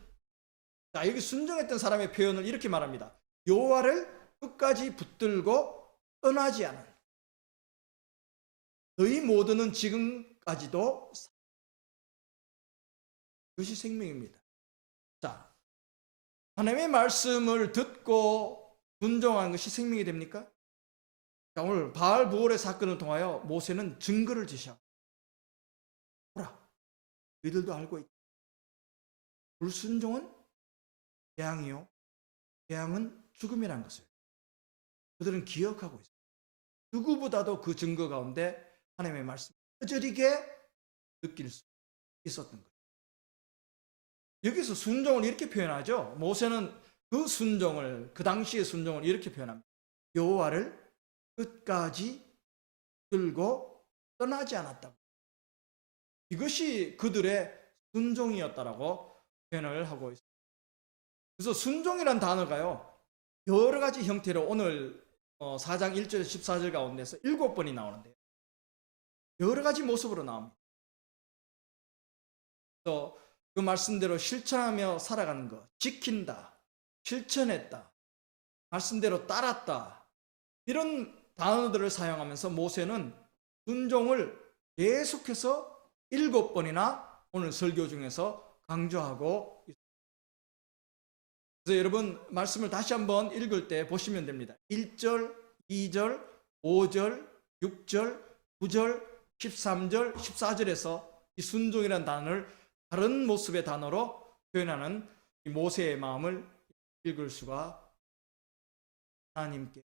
자, 여기 순종했던 사람의 표현을 이렇게 말합니다. 여호와를 끝까지 붙들고 떠나지 않은. 너희 모두는 지금까지도 그것이 생명입니다. 자, 하나님의 말씀을 듣고 순종한 것이 생명이 됩니까? 자, 오늘 바알 부올의 사건을 통하여 모세는 증거를 제시합니다. 보라, 너희들도 알고 있다. 불순종은 재앙이요, 재앙은 죽음이라는 것을 그들은 기억하고 있습니다. 누구보다도 그 증거 가운데 하나님의 말씀을 뼈저리게 느낄 수 있었던 거예요. 여기서 순종을 이렇게 표현하죠. 모세는 그 순종을, 그 당시의 순종을 이렇게 표현합니다. 여호와를 끝까지 들고 떠나지 않았다. 이것이 그들의 순종이었다라고 표현을 하고 있습니다. 그래서 순종이란 단어가요, 여러 가지 형태로 오늘 4장 1절 14절 가운데서 7번이 나오는데요, 여러 가지 모습으로 나옵니다. 또 그 말씀대로 실천하며 살아가는 것, 지킨다, 실천했다, 말씀대로 따랐다, 이런 단어들을 사용하면서 모세는 순종을 계속해서 7번이나 오늘 설교 중에서 강조하고 있습니다. 그래서 여러분 말씀을 다시 한번 읽을 때 보시면 됩니다. 1절, 2절, 5절, 6절, 9절, 13절, 14절에서 이 순종이라는 단어를 다른 모습의 단어로 표현하는 이 모세의 마음을 읽을 수가 하나님께,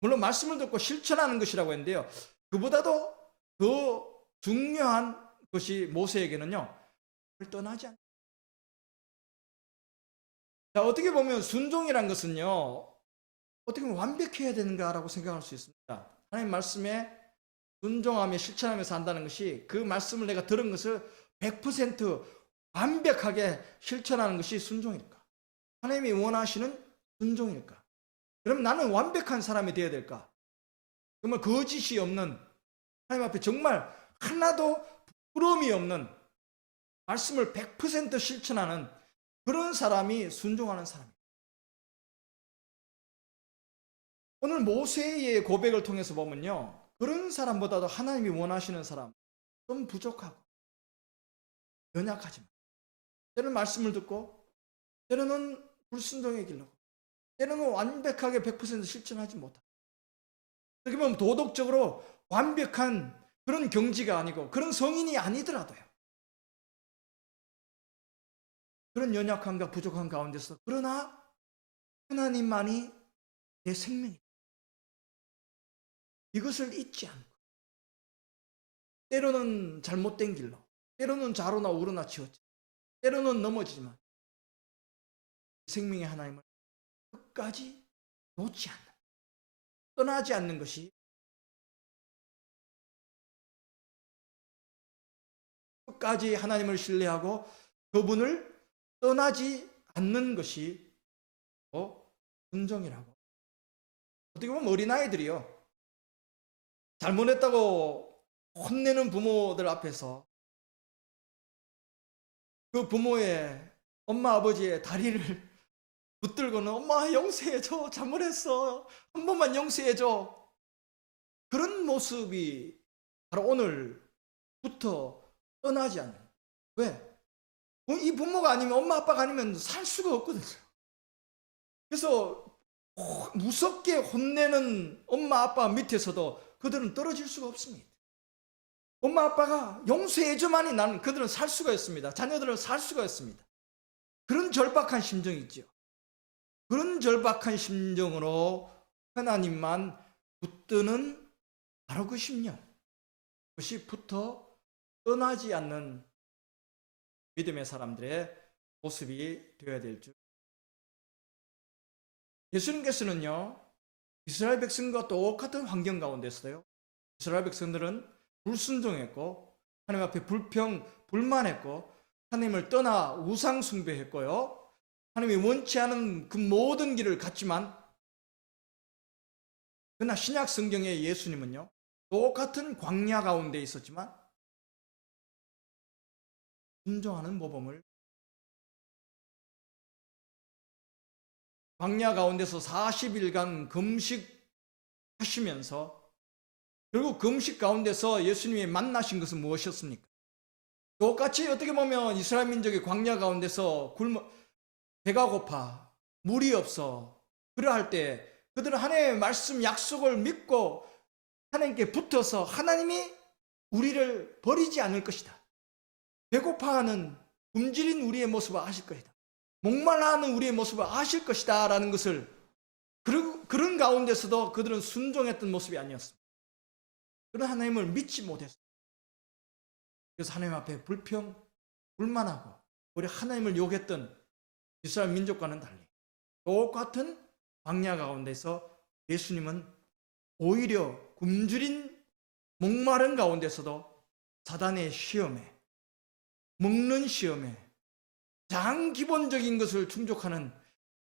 물론 말씀을 듣고 실천하는 것이라고 했는데요, 그보다도 더 중요한 것이 모세에게는요, 떠나지 않다. 자, 어떻게 보면 순종이란 것은요, 어떻게 보면 완벽해야 되는가라고 생각할 수 있습니다. 하나님 말씀에 순종하며 실천하며 산다는 것이, 그 말씀을 내가 들은 것을 100% 완벽하게 실천하는 것이 순종일까? 하나님이 원하시는 순종일까? 그럼 나는 완벽한 사람이 되어야 될까? 정말 거짓이 없는, 하나님 앞에 정말 하나도 부끄러움이 없는, 말씀을 100% 실천하는 그런 사람이 순종하는 사람입니다. 오늘 모세의 고백을 통해서 보면요, 그런 사람보다도 하나님이 원하시는 사람, 좀 부족하고 연약하지만 때로는 말씀을 듣고, 때로는 불순종의 길로, 때로는 완벽하게 100% 실천하지 못하고, 어떻게 보면 도덕적으로 완벽한 그런 경지가 아니고 그런 성인이 아니더라도요, 그런 연약함과 부족한 가운데서, 그러나 하나님만이 내 생명이다, 이것을 잊지 않고, 때로는 잘못된 길로, 때로는 좌로나 우로나 치웠지, 때로는 넘어지지만 생명의 하나님을 끝까지 놓지 않는, 떠나지 않는 것이, 끝까지 하나님을 신뢰하고 그분을 떠나지 않는 것이 순종이라고. 어떻게 보면 어린아이들이요, 잘못했다고 혼내는 부모들 앞에서 그 부모의, 엄마 아버지의 다리를 붙들고는 엄마 용서해줘, 잘못했어, 한 번만 용서해줘, 그런 모습이 바로 오늘부터 떠나지 않는. 왜? 이 부모가 아니면, 엄마 아빠가 아니면 살 수가 없거든요. 그래서 무섭게 혼내는 엄마 아빠 밑에서도 그들은 떨어질 수가 없습니다. 엄마 아빠가 용서해줘만이 나는, 그들은 살 수가 있습니다. 자녀들은 살 수가 있습니다. 그런 절박한 심정이 있죠. 그런 절박한 심정으로 하나님만 붙드는 바로 그 심령, 그것이 붙어 떠나지 않는 믿음의 사람들의 모습이 되어야 될 줄. 예수님께서는요, 이스라엘 백성과 똑같은 환경 가운데서요, 이스라엘 백성들은 불순종했고 하나님 앞에 불만했고 하나님을 떠나 우상 숭배했고요, 하나님이 원치 않은 그 모든 길을 갔지만, 그러나 신약 성경의 예수님은요, 똑같은 광야 가운데 있었지만 순종하는 모범을, 광야 가운데서 40일간 금식하시면서 결국 금식 가운데서 예수님이 만나신 것은 무엇이었습니까? 똑같이 어떻게 보면 이스라엘 민족의 광야 가운데서 배가 고파 물이 없어 그러할 때 그들은 하나님의 말씀 약속을 믿고 하나님께 붙어서 하나님이 우리를 버리지 않을 것이다. 배고파하는 굶주린 우리의 모습을 아실 것이다. 목말라하는 우리의 모습을 아실 것이다 라는 것을 그런 가운데서도 그들은 순종했던 모습이 아니었습니다. 그런 하나님을 믿지 못했습니다. 그래서 하나님 앞에 불만하고 우리 하나님을 욕했던 이스라엘 민족과는 달리 똑같은 광야 가운데서 예수님은 오히려 굶주린 목마른 가운데서도 사단의 시험에 먹는 시험에 가장 기본적인 것을 충족하는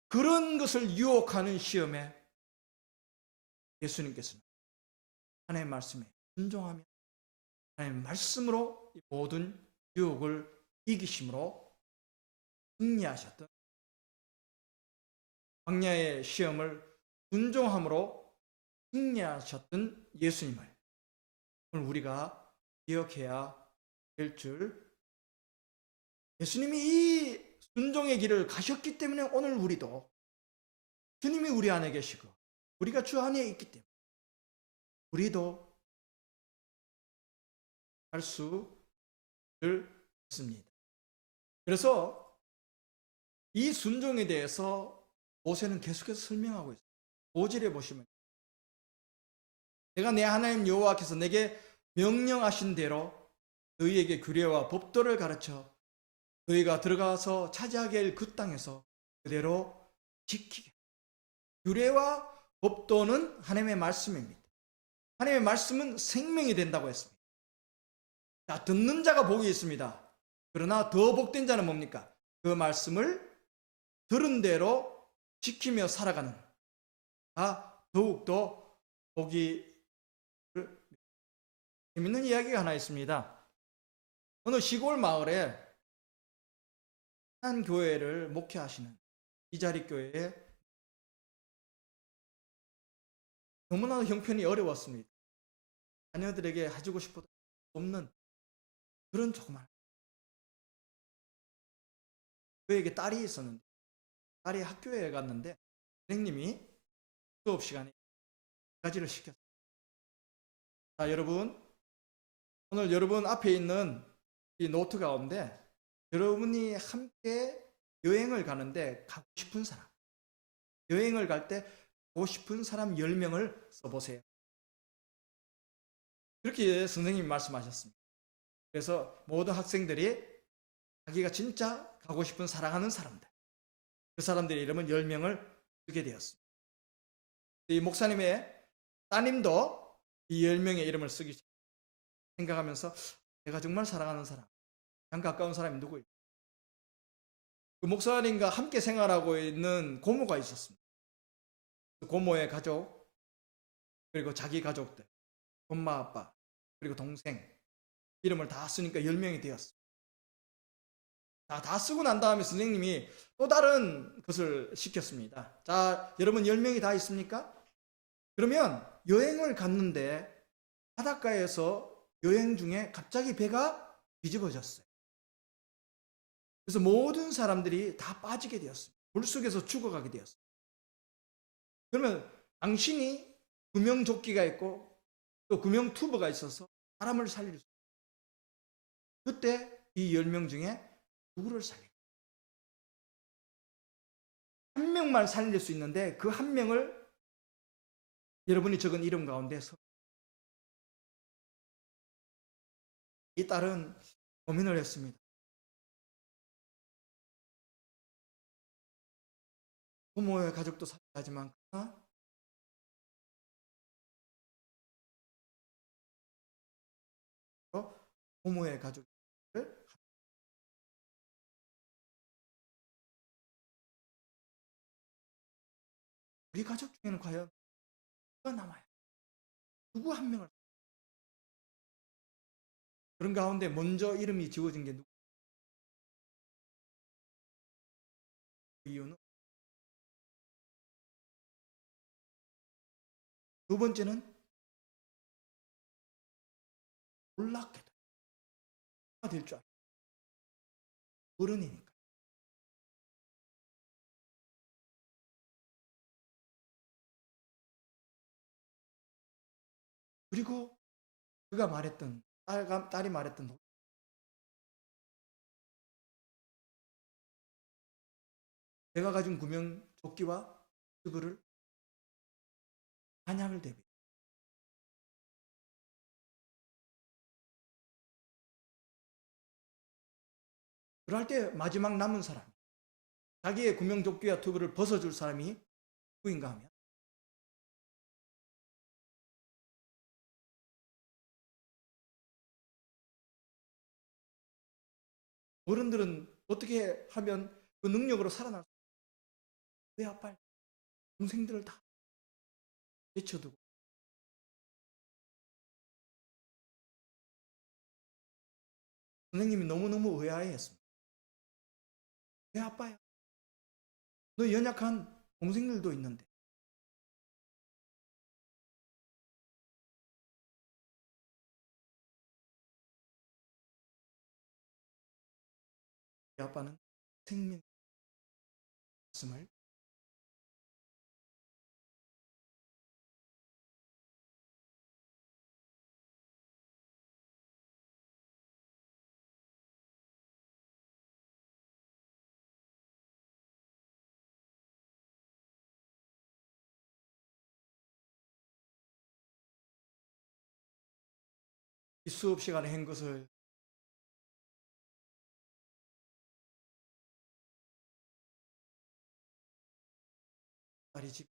그런 것을 유혹하는 시험에 예수님께서는 하나님의 말씀에 순종하며 하나님의 말씀으로 이 모든 유혹을 이기심으로 승리하셨던 광야의 시험을 순종함으로 승리하셨던 예수님을 오늘 우리가 기억해야 될 줄, 예수님이 이 순종의 길을 가셨기 때문에 오늘 우리도 주님이 우리 안에 계시고 우리가 주 안에 있기 때문에 우리도 할 수를 있습니다. 그래서 이 순종에 대해서 모세는 계속해서 설명하고 있어요. 5절에 보시면 내가 내 하나님 여호와께서 내게 명령하신 대로 너희에게 규례와 법도를 가르쳐 너희가 들어가서 차지하게 할 그 땅에서 그대로 지키게. 규례와 법도는 하나님의 말씀입니다. 하나님의 말씀은 생명이 된다고 했습니다. 자, 듣는 자가 복이 있습니다. 그러나 더 복된 자는 뭡니까? 그 말씀을 들은 대로 지키며 살아가는 더욱더 복이. 재밌는 이야기가 하나 있습니다. 어느 시골 마을에 한 교회를 목회하시는 이자리 교회에 너무나 형편이 어려웠습니다. 자녀들에게 해주고 싶어도 없는 그런 조그만 그에게 딸이 있었는데 딸이 학교에 갔는데 선생님이 수업 시간에 가지를 시켰어요. 자, 여러분, 오늘 여러분 앞에 있는 이 노트 가운데 여러분이 함께 여행을 가는데 가고 싶은 사람, 여행을 갈 때 가고 싶은 사람 10명을 써보세요. 그렇게 선생님이 말씀하셨습니다. 그래서 모든 학생들이 자기가 진짜 가고 싶은 사랑하는 사람들, 그 사람들의 이름은 10명을 쓰게 되었습니다. 이 목사님의 따님도 이 10명의 이름을 쓰기 생각하면서 내가 정말 사랑하는 사람, 가장 가까운 사람이 누구일까? 그 목사님과 함께 생활하고 있는 고모가 있었습니다. 그 고모의 가족, 그리고 자기 가족들, 엄마, 아빠, 그리고 동생 이름을 다 쓰니까 10명이 되었습니다. 다 쓰고 난 다음에 선생님이 또 다른 것을 시켰습니다. 자, 여러분 10명이 다 있습니까? 그러면 여행을 갔는데 바닷가에서 여행 중에 갑자기 배가 뒤집어졌어요. 그래서 모든 사람들이 다 빠지게 되었습니다. 물속에서 죽어가게 되었습니다. 그러면 당신이 구명조끼가 있고 또 구명투브가 있어서 사람을 살릴 수 있어요. 그때 이 10명 중에 누구를 살릴까요? 한 명만 살릴 수 있는데 그 한 명을 여러분이 적은 이름 가운데 이 딸은 고민을 했습니다. 부모의 가족도 살아야지만 부모의 가족을 우리 가족 중에는 과연 누가 남아요? 누구 한 명을? 그런 가운데 먼저 이름이 지워진 게 누구? 이유는 두 번째는 놀랍게 될 줄 알아요. 어른이니까. 그리고 그가 말했던 딸이 말했던 내가 가진 구명조끼와 튜브를 한약을 대비. 그럴 때 마지막 남은 사람, 자기의 구명조끼와 튜브를 벗어줄 사람이 누구인가 하면 어른들은 어떻게 하면 그 능력으로 살아날 수 있어요? 왜 아빠를 동생들을 다 제쳐두고 선생님이 너무너무 의아해했습니다. 왜 아빠야? 너 연약한 동생들도 있는데. 우리 아빠는 생명 말씀을 이 수업 시간에 한 것을 딸이 집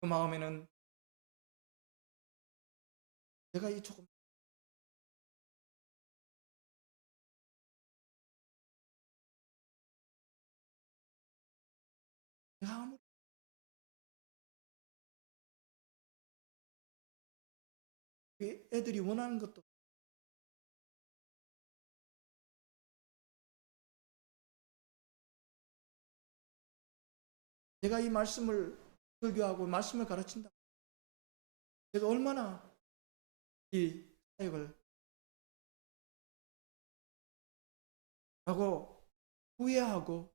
그 마음에는 내가 이 조금 내가 아무리 애들이 원하는 것도 내가 이 말씀을 설교하고 말씀을 가르친다. 내가 얼마나 이 사역을 하고 후회하고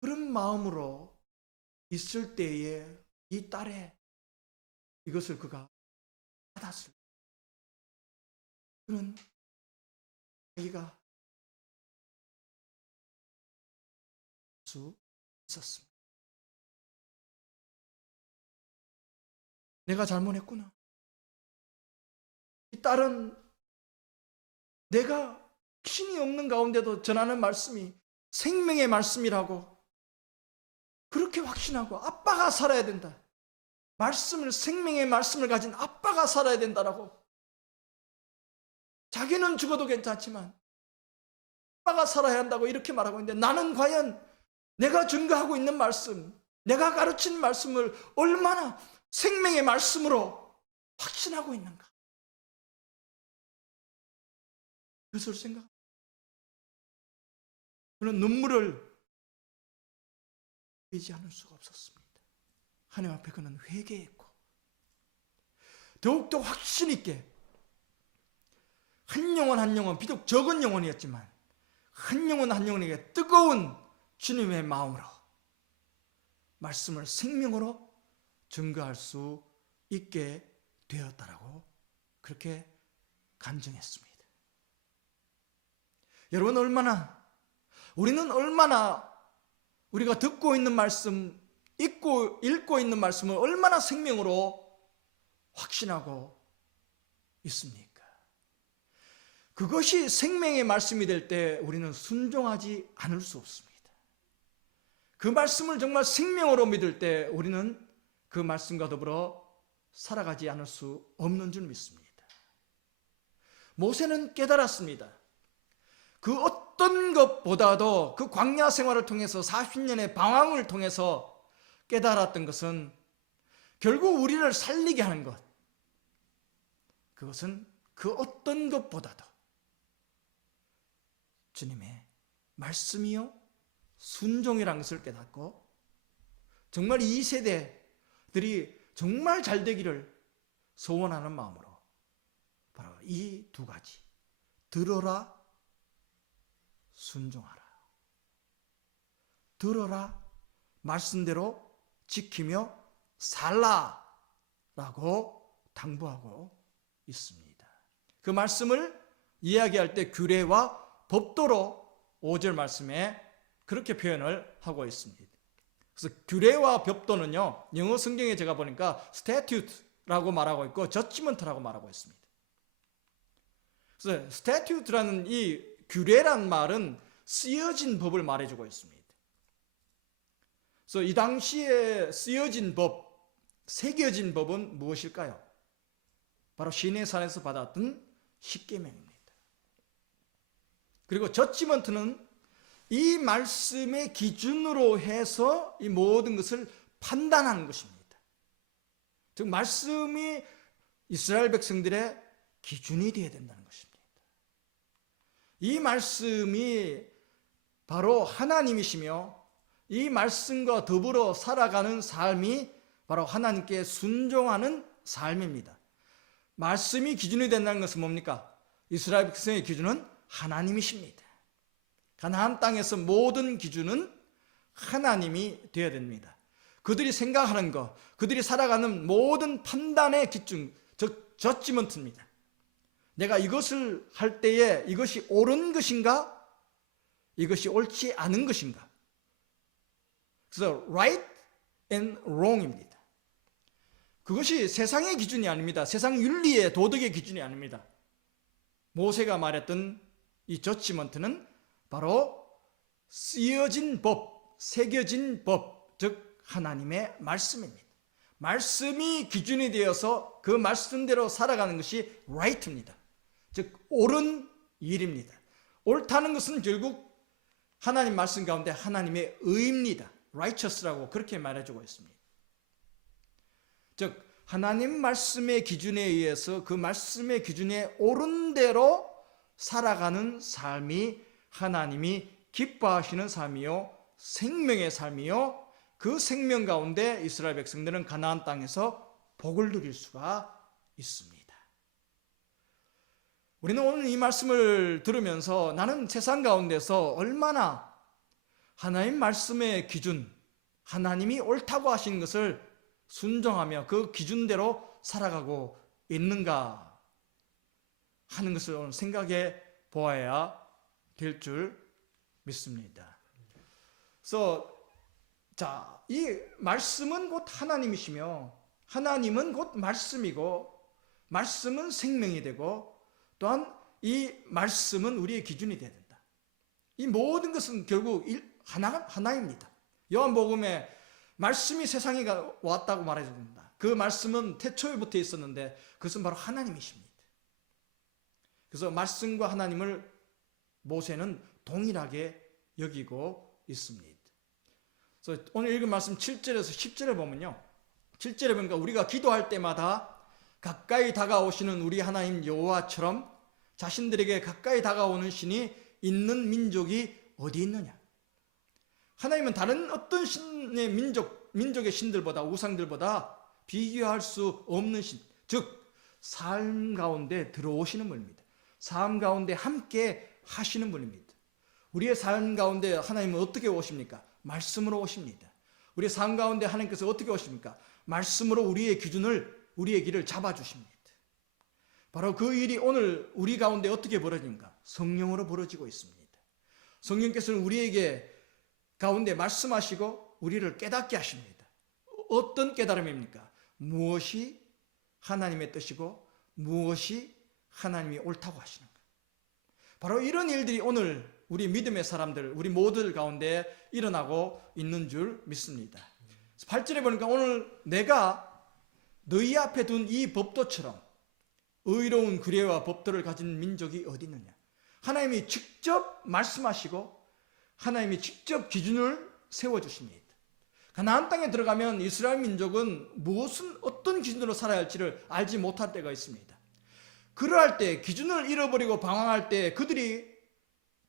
그런 마음으로 있을 때에 이 딸의 이것을 그가 받았을 그런 자기가 수 있었습니다. 내가 잘못했구나. 이 딸은 내가 힘이 없는 가운데도 전하는 말씀이 생명의 말씀이라고 그렇게 확신하고 아빠가 살아야 된다. 말씀을 생명의 말씀을 가진 아빠가 살아야 된다라고 자기는 죽어도 괜찮지만 아빠가 살아야 한다고 이렇게 말하고 있는데 나는 과연 내가 증거하고 있는 말씀, 내가 가르친 말씀을 얼마나 생명의 말씀으로 확신하고 있는가? 그것을 생각합니다. 그런 눈물을 빼지 않을 수가 없었습니다. 하나님 앞에 그는 회개했고 더욱더 확신 있게 한 영혼 한 영혼, 비록 적은 영혼이었지만 한 영혼 한 영혼에게 뜨거운 주님의 마음으로 말씀을 생명으로 증거할 수 있게 되었다라고 그렇게 간증했습니다. 여러분 우리는 얼마나 우리가 듣고 있는 말씀, 읽고 있는 말씀을 얼마나 생명으로 확신하고 있습니까? 그것이 생명의 말씀이 될 때 우리는 순종하지 않을 수 없습니다. 그 말씀을 정말 생명으로 믿을 때 우리는 그 말씀과 더불어 살아가지 않을 수 없는 줄 믿습니다. 모세는 깨달았습니다. 그 어떤 것보다도 그 광야 생활을 통해서 40년의 방황을 통해서 깨달았던 것은 결국 우리를 살리게 하는 것, 그것은 그 어떤 것보다도 주님의 말씀이요 순종이라는 것을 깨닫고 정말 이 세대들이 정말 잘 되기를 소원하는 마음으로 바로 이 두 가지, 들어라, 순종하라. 들어라, 말씀대로 지키며 살라라고 당부하고 있습니다. 그 말씀을 이야기할 때 규례와 법도로 5절 말씀에 그렇게 표현을 하고 있습니다. 그래서 규례와 법도는요, 영어 성경에 제가 보니까 statute라고 말하고 있고 judgment라고 말하고 있습니다. 그래서 statute라는 이 규례란 말은 쓰여진 법을 말해주고 있습니다. 그래서 이 당시에 쓰여진 법, 새겨진 법은 무엇일까요? 바로 시내산에서 받았던 십계명입니다. 그리고 저지먼트는 이 말씀의 기준으로 해서 이 모든 것을 판단하는 것입니다. 즉 말씀이 이스라엘 백성들의 기준이 되어야 된다는 것입니다. 이 말씀이 바로 하나님이시며 이 말씀과 더불어 살아가는 삶이 바로 하나님께 순종하는 삶입니다. 말씀이 기준이 된다는 것은 뭡니까? 이스라엘 백성의 기준은 하나님이십니다. 가나안 땅에서 모든 기준은 하나님이 되어야 됩니다. 그들이 생각하는 것, 그들이 살아가는 모든 판단의 기준, 즉 저지먼트입니다. 내가 이것을 할 때에 이것이 옳은 것인가? 이것이 옳지 않은 것인가? 그래서 right and wrong입니다. 그것이 세상의 기준이 아닙니다. 세상 윤리의 도덕의 기준이 아닙니다. 모세가 말했던 이 저지먼트는 바로 쓰여진 법, 새겨진 법, 즉 하나님의 말씀입니다. 말씀이 기준이 되어서 그 말씀대로 살아가는 것이 right입니다. 즉 옳은 일입니다. 옳다는 것은 결국 하나님 말씀 가운데 하나님의 의입니다. righteous라고 그렇게 말해주고 있습니다. 즉 하나님 말씀의 기준에 의해서 그 말씀의 기준에 옳은 대로 살아가는 삶이 하나님이 기뻐하시는 삶이요 생명의 삶이요 그 생명 가운데 이스라엘 백성들은 가나안 땅에서 복을 누릴 수가 있습니다. 우리는 오늘 이 말씀을 들으면서 나는 세상 가운데서 얼마나 하나님 말씀의 기준, 하나님이 옳다고 하신 것을 순종하며 그 기준대로 살아가고 있는가 하는 것을 오늘 생각해 보아야 될 줄 믿습니다. 그래서 이 말씀은 곧 하나님이시며 하나님은 곧 말씀이고 말씀은 생명이 되고 또한 이 말씀은 우리의 기준이 되어야 된다. 이 모든 것은 결국 하나입니다. 요한복음에 말씀이 세상에 왔다고 말해줍니다. 그 말씀은 태초에부터 있었는데 그것은 바로 하나님이십니다. 그래서 말씀과 하나님을 모세는 동일하게 여기고 있습니다. 그래서 오늘 읽은 말씀 7절에서 10절에 보면요. 7절에 보니까 우리가 기도할 때마다 가까이 다가오시는 우리 하나님 여호와처럼 자신들에게 가까이 다가오는 신이 있는 민족이 어디 있느냐. 하나님은 다른 어떤 신의 민족의 신들보다 우상들보다 비교할 수 없는 신, 즉 삶 가운데 들어오시는 분입니다. 삶 가운데 함께 하시는 분입니다. 우리의 삶 가운데 하나님은 어떻게 오십니까? 말씀으로 오십니다. 우리의 삶 가운데 하나님께서 어떻게 오십니까? 말씀으로 우리의 기준을, 우리의 길을 잡아주십니다. 바로 그 일이 오늘 우리 가운데 어떻게 벌어집니까? 성령으로 벌어지고 있습니다. 성령께서는 우리에게 가운데 말씀하시고 우리를 깨닫게 하십니다. 어떤 깨달음입니까? 무엇이 하나님의 뜻이고 무엇이 하나님이 옳다고 하시는가. 바로 이런 일들이 오늘 우리 믿음의 사람들, 우리 모두들 가운데 일어나고 있는 줄 믿습니다. 8절에 보니까 오늘 내가 너희 앞에 둔 이 법도처럼 의로운 규례와 법도를 가진 민족이 어디 있느냐. 하나님이 직접 말씀하시고 하나님이 직접 기준을 세워주십니다. 가나안 땅에 들어가면 이스라엘 민족은 어떤 기준으로 살아야 할지를 알지 못할 때가 있습니다. 그러할 때, 기준을 잃어버리고 방황할 때 그들이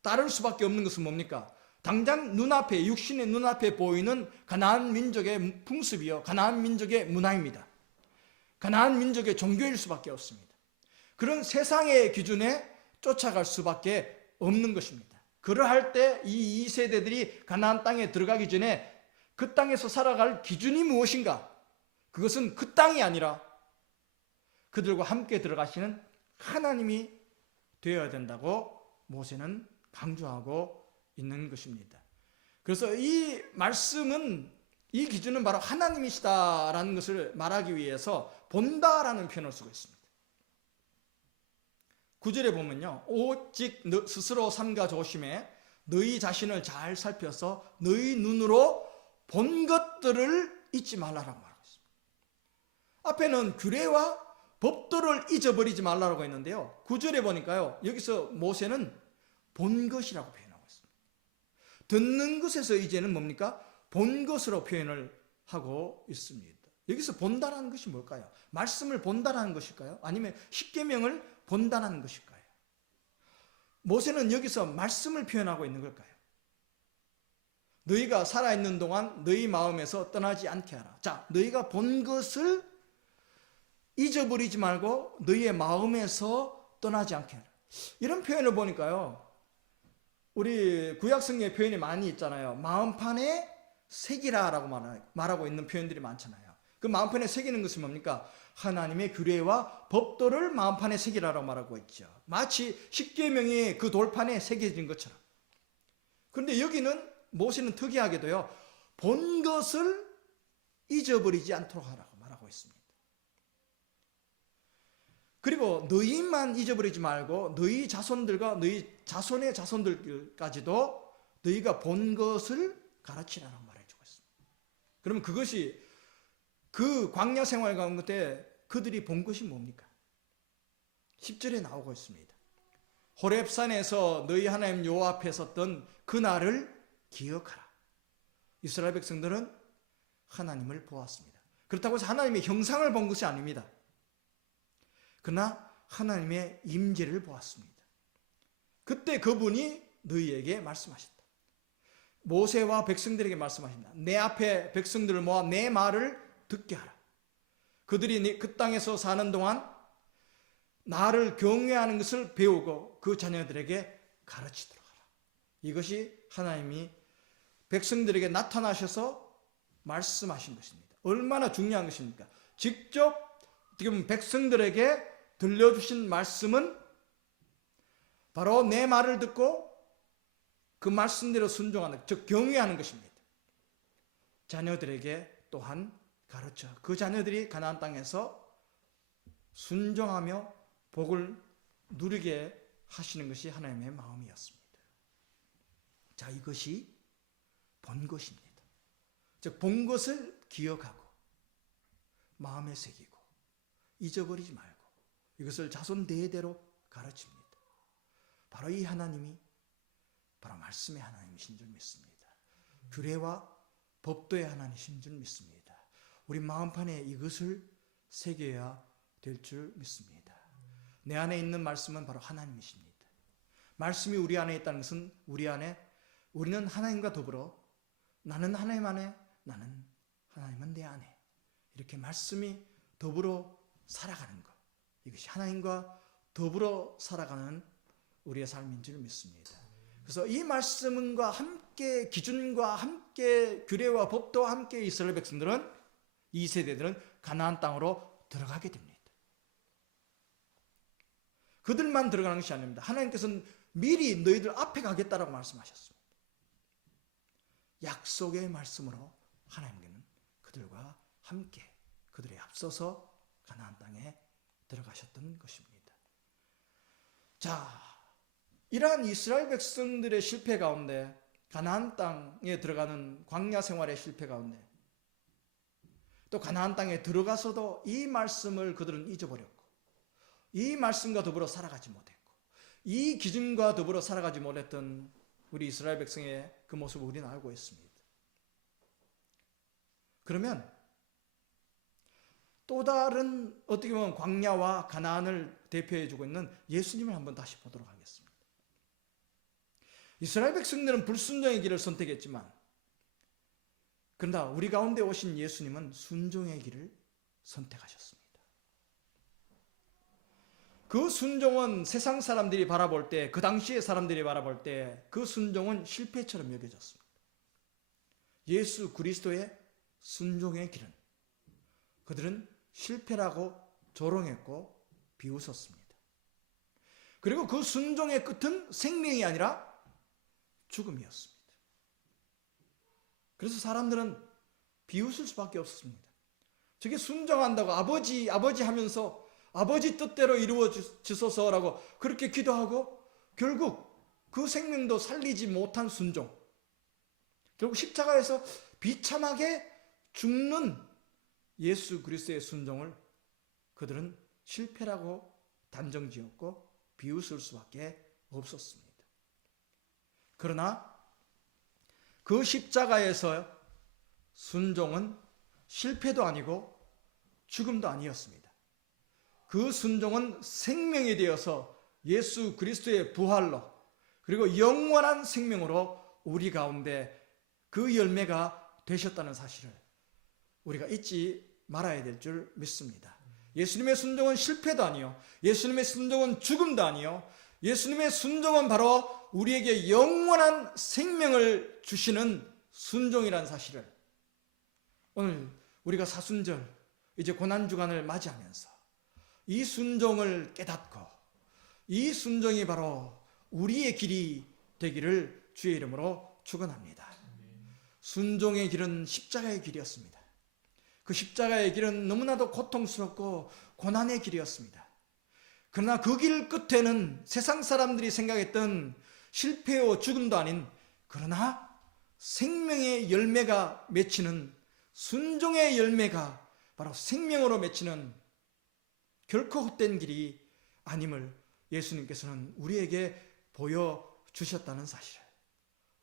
따를 수밖에 없는 것은 뭡니까? 당장 눈앞에, 육신의 눈앞에 보이는 가나안 민족의 풍습이요, 가나안 민족의 문화입니다. 가나안 민족의 종교일 수밖에 없습니다. 그런 세상의 기준에 쫓아갈 수밖에 없는 것입니다. 그러할 때 이 2세대들이 가나안 땅에 들어가기 전에 그 땅에서 살아갈 기준이 무엇인가? 그것은 그 땅이 아니라 그들과 함께 들어가시는 하나님이 되어야 된다고 모세는 강조하고 있는 것입니다. 그래서 이 말씀은, 이 기준은 바로 하나님이시다라는 것을 말하기 위해서 본다라는 표현을 쓰고 있습니다. 9절에 보면요, 오직 너 스스로 삼가 조심해 너희 자신을 잘 살펴서 너희 눈으로 본 것들을 잊지 말라라고 말하고 있습니다. 앞에는 규례와 법도를 잊어버리지 말라고 했는데요, 9절에 보니까요, 여기서 모세는 본 것이라고 표현하고 있습니다. 듣는 것에서 이제는 뭡니까? 본 것으로 표현을 하고 있습니다. 여기서 본다라는 것이 뭘까요? 말씀을 본다라는 것일까요? 아니면 십계명을 본다라는 것일까요? 모세는 여기서 말씀을 표현하고 있는 걸까요? 너희가 살아있는 동안 너희 마음에서 떠나지 않게 하라. 자, 너희가 본 것을 잊어버리지 말고 너희의 마음에서 떠나지 않게 하라. 이런 표현을 보니까요, 우리 구약성경의 표현이 많이 있잖아요. 마음판에 새기라라고 말하고 있는 표현들이 많잖아요. 그 마음판에 새기는 것은 뭡니까? 하나님의 규례와 법도를 마음판에 새기라라고 말하고 있죠. 마치 십계명이 그 돌판에 새겨진 것처럼. 그런데 여기는 모세는 특이하게도요, 본 것을 잊어버리지 않도록 하라고 말하고 있습니다. 그리고 너희만 잊어버리지 말고 너희 자손들과 너희 자손의 자손들까지도 너희가 본 것을 가르치라고 말해주고 있습니다. 그러면 그것이 그 광야 생활 가운데 그들이 본 것이 뭡니까? 10절에 나오고 있습니다. 호렙산에서 너희 하나님 여호와 앞에 섰던 그날을 기억하라. 이스라엘 백성들은 하나님을 보았습니다. 그렇다고 해서 하나님의 형상을 본 것이 아닙니다. 그러나 하나님의 임재를 보았습니다. 그때 그분이 너희에게 말씀하셨다. 모세와 백성들에게 말씀하신다. 내 앞에 백성들을 모아 내 말을 듣게 하라. 그들이 그 땅에서 사는 동안 나를 경외하는 것을 배우고 그 자녀들에게 가르치도록 하라. 이것이 하나님이 백성들에게 나타나셔서 말씀하신 것입니다. 얼마나 중요한 것입니까? 직접 어떻게 보면 백성들에게 들려주신 말씀은 바로 내 말을 듣고 그 말씀대로 순종하는, 즉 경외하는 것입니다. 자녀들에게 또한 가르쳐 그 자녀들이 가나안 땅에서 순종하며 복을 누리게 하시는 것이 하나님의 마음이었습니다. 자, 이것이 본 것입니다. 즉 본 것을 기억하고 마음에 새기고 잊어버리지 말고 이것을 자손 대대로 가르칩니다. 바로 이 하나님이 바로 말씀의 하나님이신 줄 믿습니다. 규례와 법도의 하나님이신 줄 믿습니다. 우리 마음판에 이것을 새겨야 될 줄 믿습니다. 내 안에 있는 말씀은 바로 하나님이십니다. 말씀이 우리 안에 있다는 것은 우리는 하나님과 더불어 나는 하나님 안에, 나는 하나님은 내 안에, 이렇게 말씀이 더불어 살아가는 것, 이것이 하나님과 더불어 살아가는 우리의 삶인 줄 믿습니다. 그래서 이 말씀과 함께, 기준과 함께, 규례와 법도와 함께 이스라엘 백성들은, 이 세대들은 가나안 땅으로 들어가게 됩니다. 그들만 들어가는 것이 아닙니다. 하나님께서는 미리 너희들 앞에 가겠다라고 말씀하셨습니다. 약속의 말씀으로 하나님께는 그들과 함께 그들에 앞서서 가나안 땅에 들어가셨던 것입니다. 자, 이러한 이스라엘 백성들의 실패 가운데, 가나안 땅에 들어가는 광야 생활의 실패 가운데, 또 가나안 땅에 들어가서도 이 말씀을 그들은 잊어버렸고, 이 말씀과 더불어 살아가지 못했고, 이 기준과 더불어 살아가지 못했던 우리 이스라엘 백성의 그 모습을 우리는 알고 있습니다. 그러면 또 다른 어떻게 보면 광야와 가나안을 대표해 주고 있는 예수님을 한번 다시 보도록 하겠습니다. 이스라엘 백성들은 불순종의 길을 선택했지만 그러나 우리 가운데 오신 예수님은 순종의 길을 선택하셨습니다. 그 순종은 세상 사람들이 바라볼 때, 그 당시의 사람들이 바라볼 때 그 순종은 실패처럼 여겨졌습니다. 예수 그리스도의 순종의 길은 그들은 실패라고 조롱했고 비웃었습니다. 그리고 그 순종의 끝은 생명이 아니라 죽음이었습니다. 그래서 사람들은 비웃을 수밖에 없었습니다. 저게 순종한다고 아버지 하면서 아버지 뜻대로 이루어 주소서라고 그렇게 기도하고 결국 그 생명도 살리지 못한 순종, 결국 십자가에서 비참하게 죽는 예수 그리스도의 순종을 그들은 실패라고 단정지었고 비웃을 수밖에 없었습니다. 그러나 그 십자가에서 순종은 실패도 아니고 죽음도 아니었습니다. 그 순종은 생명이 되어서 예수 그리스도의 부활로 그리고 영원한 생명으로 우리 가운데 그 열매가 되셨다는 사실을 우리가 잊지 말아야 될 줄 믿습니다. 예수님의 순종은 실패도 아니요, 예수님의 순종은 죽음도 아니요, 예수님의 순종은 바로 우리에게 영원한 생명을 주시는 순종이라는 사실을 오늘 우리가 사순절 이제 고난주간을 맞이하면서 이 순종을 깨닫고 이 순종이 바로 우리의 길이 되기를 주의 이름으로 축원합니다. 순종의 길은 십자가의 길이었습니다. 그 십자가의 길은 너무나도 고통스럽고 고난의 길이었습니다. 그러나 그 길 끝에는 세상 사람들이 생각했던 실패와 죽음도 아닌 그러나 생명의 열매가 맺히는 순종의 열매가 바로 생명으로 맺히는 결코 헛된 길이 아님을 예수님께서는 우리에게 보여주셨다는 사실을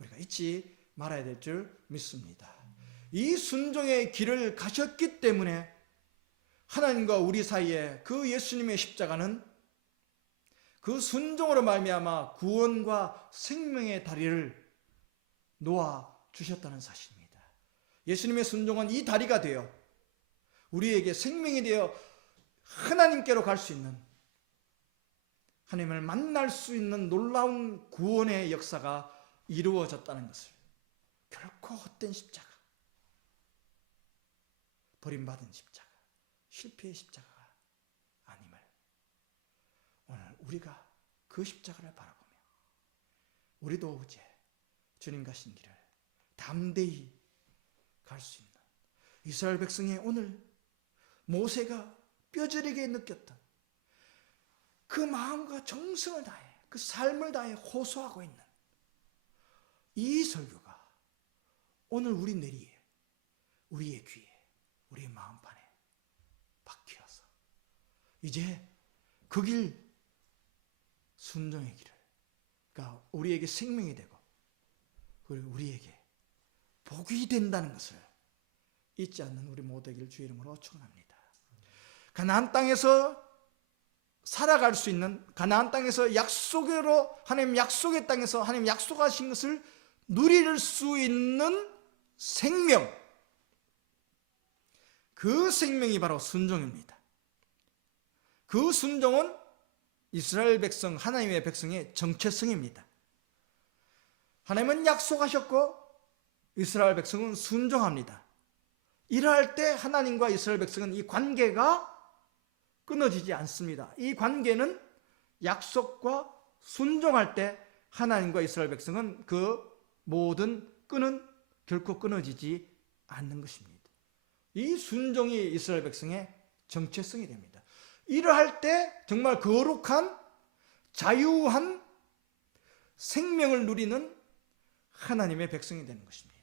우리가 잊지 말아야 될 줄 믿습니다. 이 순종의 길을 가셨기 때문에 하나님과 우리 사이에 그 예수님의 십자가는 그 순종으로 말미암아 구원과 생명의 다리를 놓아 주셨다는 사실입니다. 예수님의 순종은 이 다리가 되어 우리에게 생명이 되어 하나님께로 갈 수 있는, 하나님을 만날 수 있는 놀라운 구원의 역사가 이루어졌다는 것을, 결코 헛된 십자가, 버림받은 십자가, 실패의 십자가가 아님을 오늘 우리가 그 십자가를 바라보며 우리도 이제 주님 가신 길을 담대히 갈 수 있는 이스라엘 백성의 오늘 모세가 뼈저리게 느꼈던 그 마음과 정성을 다해 그 삶을 다해 호소하고 있는 이 설교가 오늘 우리 내리에, 우리의 귀에, 우리의 마음판에 박혀서 이제 그 길, 순종의 길을, 그러니까 우리에게 생명이 되고 그리고 우리에게 복이 된다는 것을 잊지 않는 우리 모두 되기를 주의 이름으로 축원합니다. 가나안 땅에서 살아갈 수 있는, 가나안 땅에서 약속으로 하나님 약속의 땅에서 하나님 약속하신 것을 누릴 수 있는 생명, 그 생명이 바로 순종입니다. 그 순종은 이스라엘 백성, 하나님의 백성의 정체성입니다. 하나님은 약속하셨고 이스라엘 백성은 순종합니다. 이러할 때 하나님과 이스라엘 백성은 이 관계가 끊어지지 않습니다. 이 관계는 약속과 순종할 때 하나님과 이스라엘 백성은 그 모든 끈은 결코 끊어지지 않는 것입니다. 이 순종이 이스라엘 백성의 정체성이 됩니다. 이러할 때 정말 거룩한 자유한 생명을 누리는 하나님의 백성이 되는 것입니다.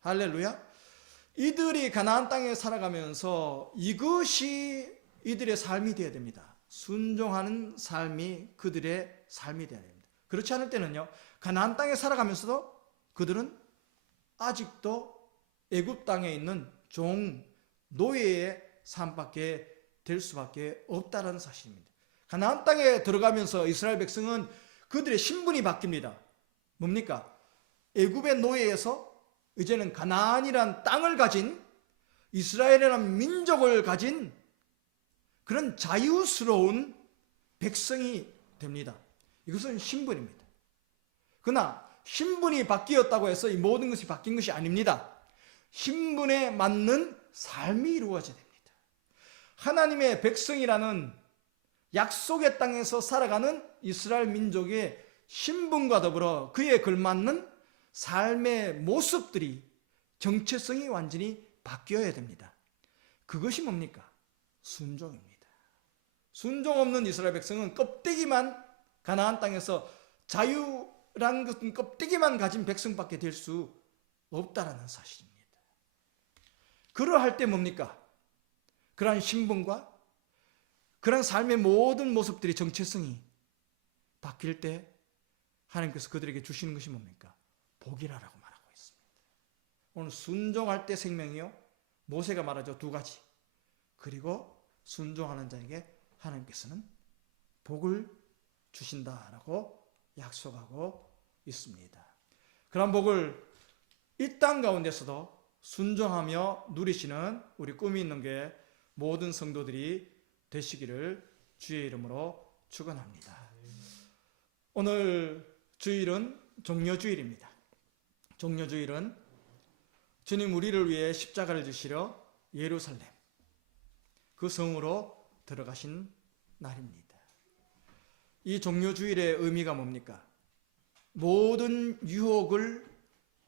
할렐루야. 이들이 가나안 땅에 살아가면서 이것이 이들의 삶이 되어야 됩니다. 순종하는 삶이 그들의 삶이 되어야 됩니다. 그렇지 않을 때는요, 가나안 땅에 살아가면서도 그들은 아직도 애굽 땅에 있는 종, 노예의 삶밖에 될 수밖에 없다는 사실입니다. 가나안 땅에 들어가면서 이스라엘 백성은 그들의 신분이 바뀝니다. 뭡니까? 애굽의 노예에서 이제는 가나안이란 땅을 가진 이스라엘이라는 민족을 가진 그런 자유스러운 백성이 됩니다. 이것은 신분입니다. 그러나 신분이 바뀌었다고 해서 이 모든 것이 바뀐 것이 아닙니다. 신분에 맞는 삶이 이루어져야 됩니다. 하나님의 백성이라는 약속의 땅에서 살아가는 이스라엘 민족의 신분과 더불어 그에 걸맞는 삶의 모습들이 정체성이 완전히 바뀌어야 됩니다. 그것이 뭡니까? 순종입니다. 순종 없는 이스라엘 백성은 껍데기만 가나안 땅에서 자유란 것은 껍데기만 가진 백성밖에 될 수 없다라는 사실입니다. 그러할 때 뭡니까? 그러한 신분과 그러한 삶의 모든 모습들이 정체성이 바뀔 때 하나님께서 그들에게 주시는 것이 뭡니까? 복이라고 말하고 있습니다. 오늘 순종할 때 생명이요, 모세가 말하죠, 두 가지. 그리고 순종하는 자에게 하나님께서는 복을 주신다라고 약속하고 있습니다. 그런 복을 이 땅 가운데서도 순종하며 누리시는 우리 꿈이 있는 게 모든 성도들이 되시기를 주의 이름으로 축원합니다. 오늘 주일은 종려주일입니다. 종려주일은 주님 우리를 위해 십자가를 지시러 예루살렘 그 성으로 들어가신 날입니다. 이 종려주일의 의미가 뭡니까? 모든 유혹을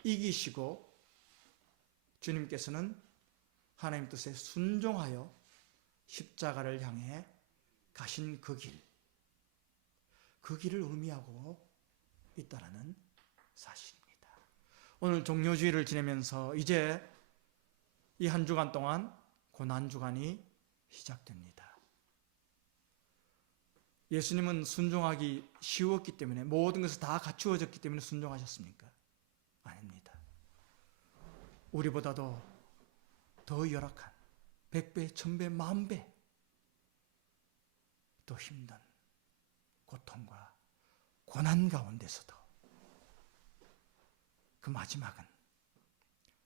이기시고 주님께서는 하나님 뜻에 순종하여 십자가를 향해 가신 그 길을 의미하고 있다는 사실입니다. 오늘 종려주일을 지내면서 이제 이 한 주간 동안 고난주간이 시작됩니다. 예수님은 순종하기 쉬웠기 때문에, 모든 것이 다 갖추어졌기 때문에 순종하셨습니까? 아닙니다. 우리보다도 더 열악한 100배, 1000배, 10,000배 더 힘든 고통과 고난 가운데서도 그 마지막은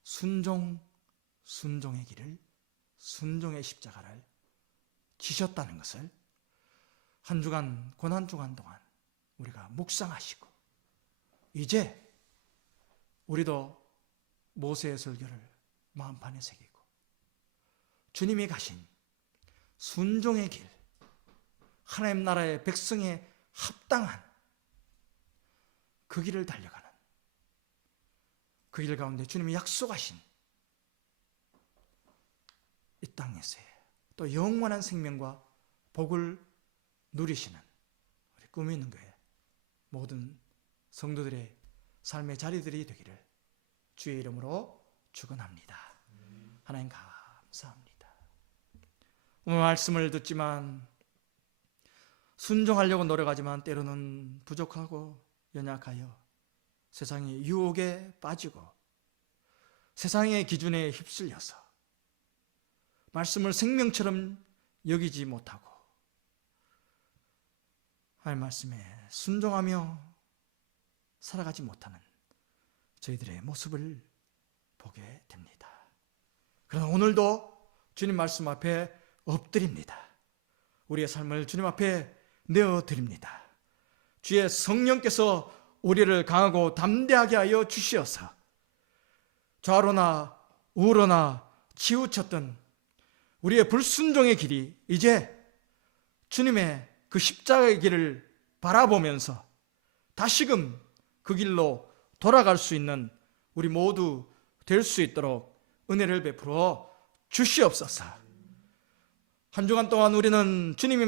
순종의 길을, 순종의 십자가를 지셨다는 것을 한 주간, 고난주간 동안 우리가 묵상하시고, 이제 우리도 모세의 설교를 마음판에 새기고 주님이 가신 순종의 길, 하나님 나라의 백성에 합당한 그 길을 달려가는, 그 길 가운데 주님이 약속하신 이 땅에서의 또 영원한 생명과 복을 누리시는 우리 꿈이 있는 교회 모든 성도들의 삶의 자리들이 되기를 주의 이름으로 축원합니다. 하나님 감사합니다. 오늘 말씀을 듣지만 순종하려고 노력하지만 때로는 부족하고 연약하여 세상의 유혹에 빠지고 세상의 기준에 휩쓸려서 말씀을 생명처럼 여기지 못하고 하나님 말씀에 순종하며 살아가지 못하는 저희들의 모습을 보게 됩니다. 그러나 오늘도 주님 말씀 앞에 엎드립니다. 우리의 삶을 주님 앞에 내어드립니다. 주의 성령께서 우리를 강하고 담대하게 하여 주시어서 좌로나 우로나 치우쳤던 우리의 불순종의 길이 이제 주님의 그 십자가의 길을 바라보면서 다시금 그 길로 돌아갈 수 있는 우리 모두 될 수 있도록 은혜를 베풀어 주시옵소서. 한 주간 동안 우리는 주님이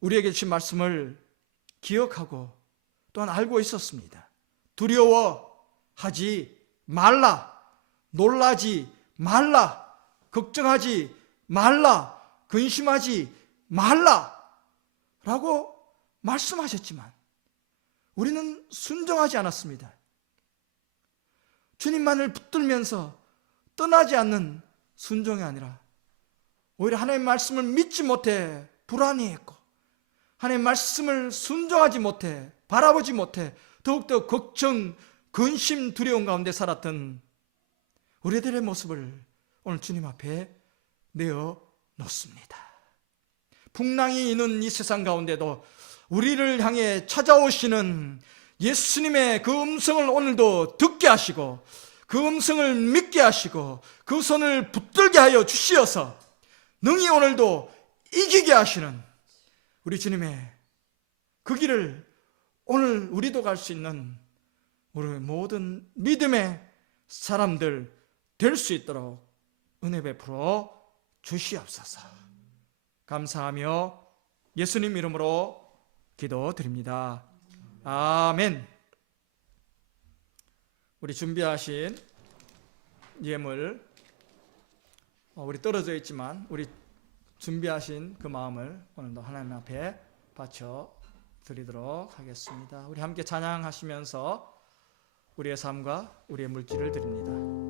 우리에게 주신 말씀을 기억하고 또한 알고 있었습니다. 두려워하지 말라, 놀라지 말라, 걱정하지 말라, 근심하지 말라 라고 말씀하셨지만 우리는 순종하지 않았습니다. 주님만을 붙들면서 떠나지 않는 순종이 아니라 오히려 하나님의 말씀을 믿지 못해 불안해했고 하나님의 말씀을 순종하지 못해 바라보지 못해 더욱더 걱정, 근심, 두려움 가운데 살았던 우리들의 모습을 오늘 주님 앞에 내어 놓습니다. 풍랑이 있는 이 세상 가운데도 우리를 향해 찾아오시는 예수님의 그 음성을 오늘도 듣게 하시고 그 음성을 믿게 하시고 그 손을 붙들게 하여 주시어서 능히 오늘도 이기게 하시는 우리 주님의 그 길을 오늘 우리도 갈 수 있는 우리 모든 믿음의 사람들 될 수 있도록 은혜 베풀어 주시옵소서. 감사하며 예수님 이름으로 기도드립니다. 아멘. 우리 준비하신 예물, 우리 떨어져 있지만 우리 준비하신 그 마음을 오늘도 하나님 앞에 바쳐 드리도록 하겠습니다. 우리 함께 찬양하시면서 우리의 삶과 우리의 물질을 드립니다.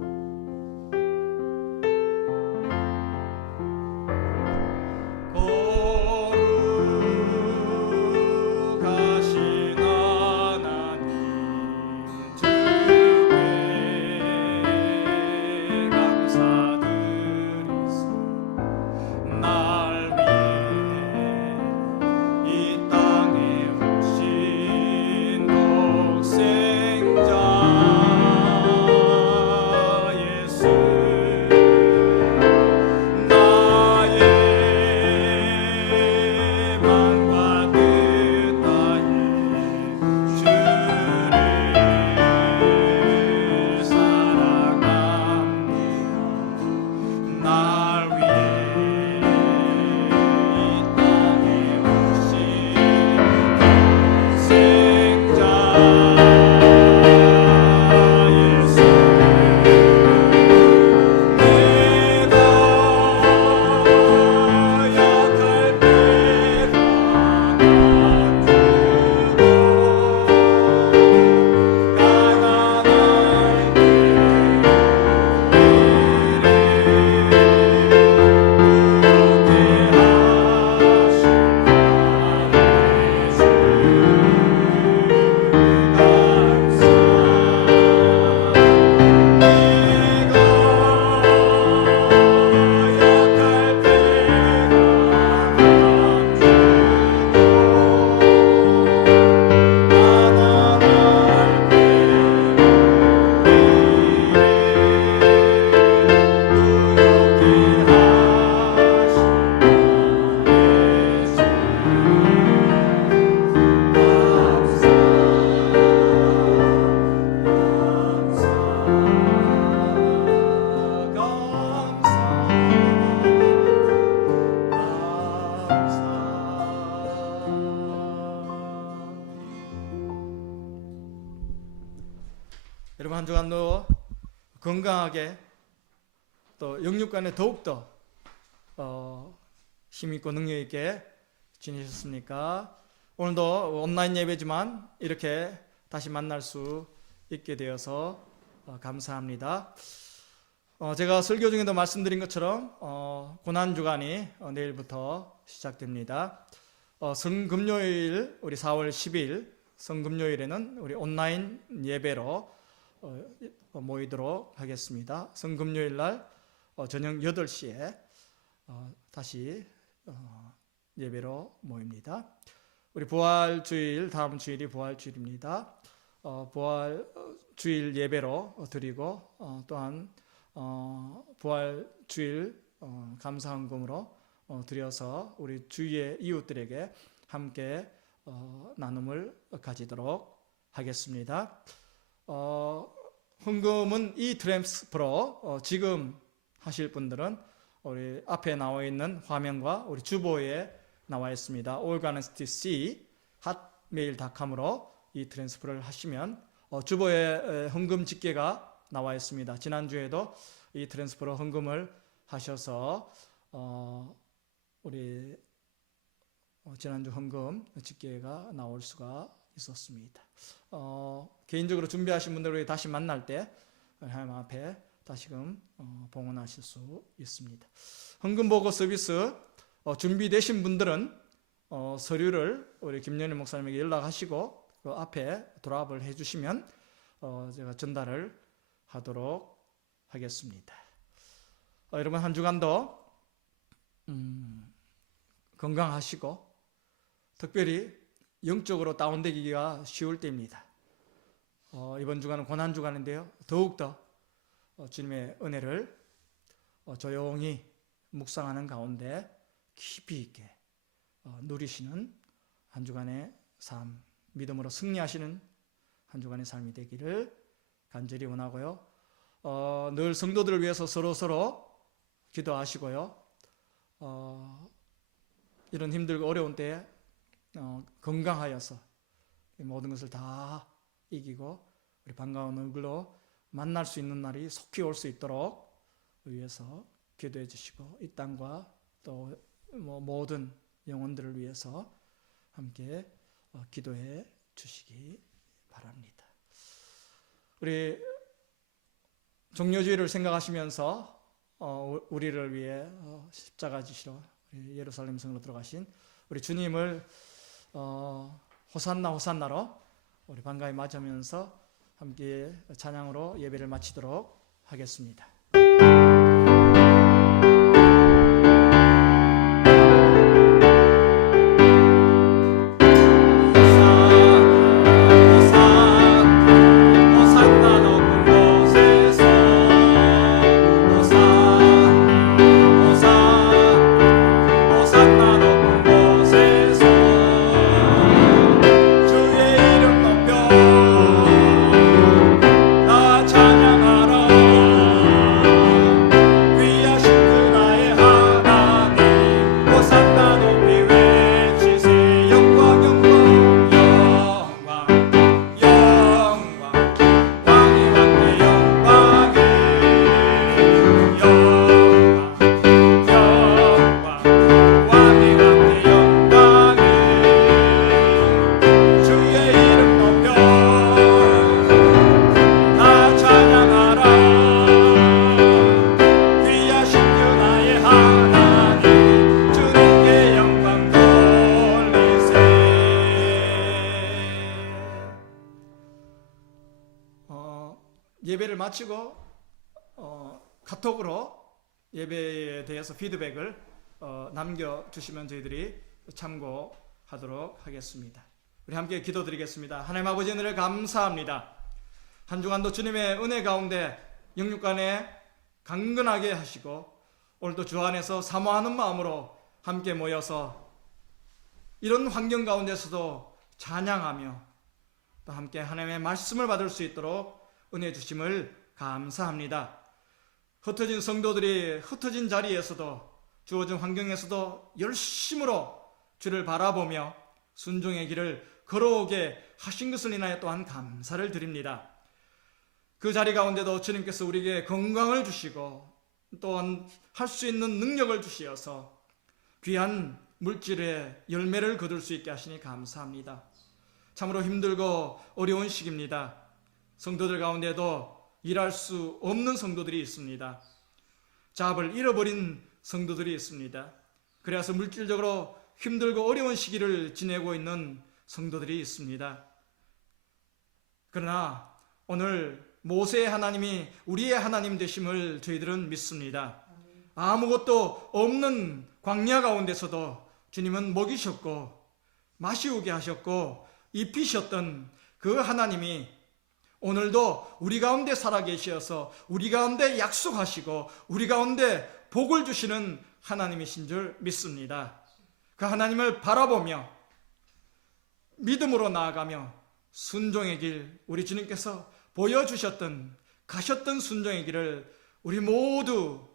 여러분 한 주간도 건강하게 또 영육간에 더욱더 힘있고 능력있게 지내셨습니까? 오늘도 온라인 예배지만 이렇게 다시 만날 수 있게 되어서 감사합니다. 제가 설교 중에도 말씀드린 것처럼 고난주간이 내일부터 시작됩니다. 성금요일 우리 4월 10일 성금요일에는 우리 온라인 예배로 모이도록 하겠습니다. 성금요일 날 저녁 8시에 다시 예배로 모입니다. 우리 부활주일 다음 주일이 부활주일입니다. 부활주일 예배로 드리고 또한 부활주일 감사헌금으로 드려서 우리 주위의 이웃들에게 함께 나눔을 가지도록 하겠습니다. 헌금은 이 트랜스퍼로 지금 하실 분들은 우리 앞에 나와 있는 화면과 우리 주보에 나와 있습니다. organstic@hotmail.com으로 이 트랜스퍼를 하시면 주보에 헌금 집계가 나와 있습니다. 지난주에도 이 트랜스퍼로 헌금을 하셔서 우리 지난주 헌금 집계가 나올 수가 있었습니다. 개인적으로 준비하신 분들 우리 다시 만날 때 하나님 앞에 다시금 봉헌하실 수 있습니다. 헌금보고 서비스 준비되신 분들은 서류를 우리 김연희 목사님에게 연락하시고 그 앞에 드랍을 해주시면 제가 전달을 하도록 하겠습니다. 여러분 한 주간도 건강하시고 특별히 영적으로 다운되기가 쉬울 때입니다. 이번 주간은 고난주간인데요. 더욱더 주님의 은혜를 조용히 묵상하는 가운데 깊이 있게 누리시는 한 주간의 삶, 믿음으로 승리하시는 한 주간의 삶이 되기를 간절히 원하고요. 늘 성도들을 위해서 서로 기도하시고요. 이런 힘들고 어려운 때에 건강하여서 모든 것을 다 이기고 우리 반가운 얼굴로 만날 수 있는 날이 속히 올 수 있도록 위해서 기도해 주시고 이 땅과 또 모든 영혼들을 위해서 함께 기도해 주시기 바랍니다. 우리 종료주의를 생각하시면서 우리를 위해 십자가 지시러 예루살렘 성으로 들어가신 우리 주님을 호산나 호산나로 우리 반가이 맞으면서 함께 찬양으로 예배를 마치도록 하겠습니다. 예배를 마치고 카톡으로 예배에 대해서 피드백을 남겨주시면 저희들이 참고하도록 하겠습니다. 우리 함께 기도드리겠습니다. 하나님 아버지 은혜를 감사합니다. 한 주간도 주님의 은혜 가운데 영육간에 강건하게 하시고 오늘도 주 안에서 사모하는 마음으로 함께 모여서 이런 환경 가운데서도 찬양하며 또 함께 하나님의 말씀을 받을 수 있도록 은혜 주심을 감사합니다. 흩어진 성도들이 흩어진 자리에서도 주어진 환경에서도 열심으로 주를 바라보며 순종의 길을 걸어오게 하신 것을 인하여 또한 감사를 드립니다. 그 자리 가운데도 주님께서 우리에게 건강을 주시고 또한 할 수 있는 능력을 주시어서 귀한 물질의 열매를 거둘 수 있게 하시니 감사합니다. 참으로 힘들고 어려운 시기입니다. 성도들 가운데도 일할 수 없는 성도들이 있습니다. 잡을 잃어버린 성도들이 있습니다. 그래서 물질적으로 힘들고 어려운 시기를 지내고 있는 성도들이 있습니다. 그러나 오늘 모세의 하나님이 우리의 하나님 되심을 저희들은 믿습니다. 아무것도 없는 광야 가운데서도 주님은 먹이셨고 마시우게 하셨고 입히셨던 그 하나님이 오늘도 우리 가운데 살아계셔서 우리 가운데 약속하시고 우리 가운데 복을 주시는 하나님이신 줄 믿습니다. 그 하나님을 바라보며 믿음으로 나아가며 순종의 길, 우리 주님께서 보여주셨던 가셨던 순종의 길을 우리 모두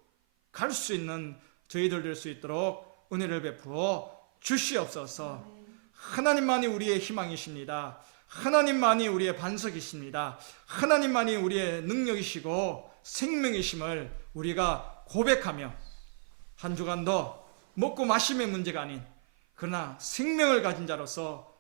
갈 수 있는 저희들 될 수 있도록 은혜를 베푸어 주시옵소서. 하나님만이 우리의 희망이십니다. 하나님만이 우리의 반석이십니다. 하나님만이 우리의 능력이시고 생명이심을 우리가 고백하며 한 주간도 먹고 마심의 문제가 아닌 그러나 생명을 가진 자로서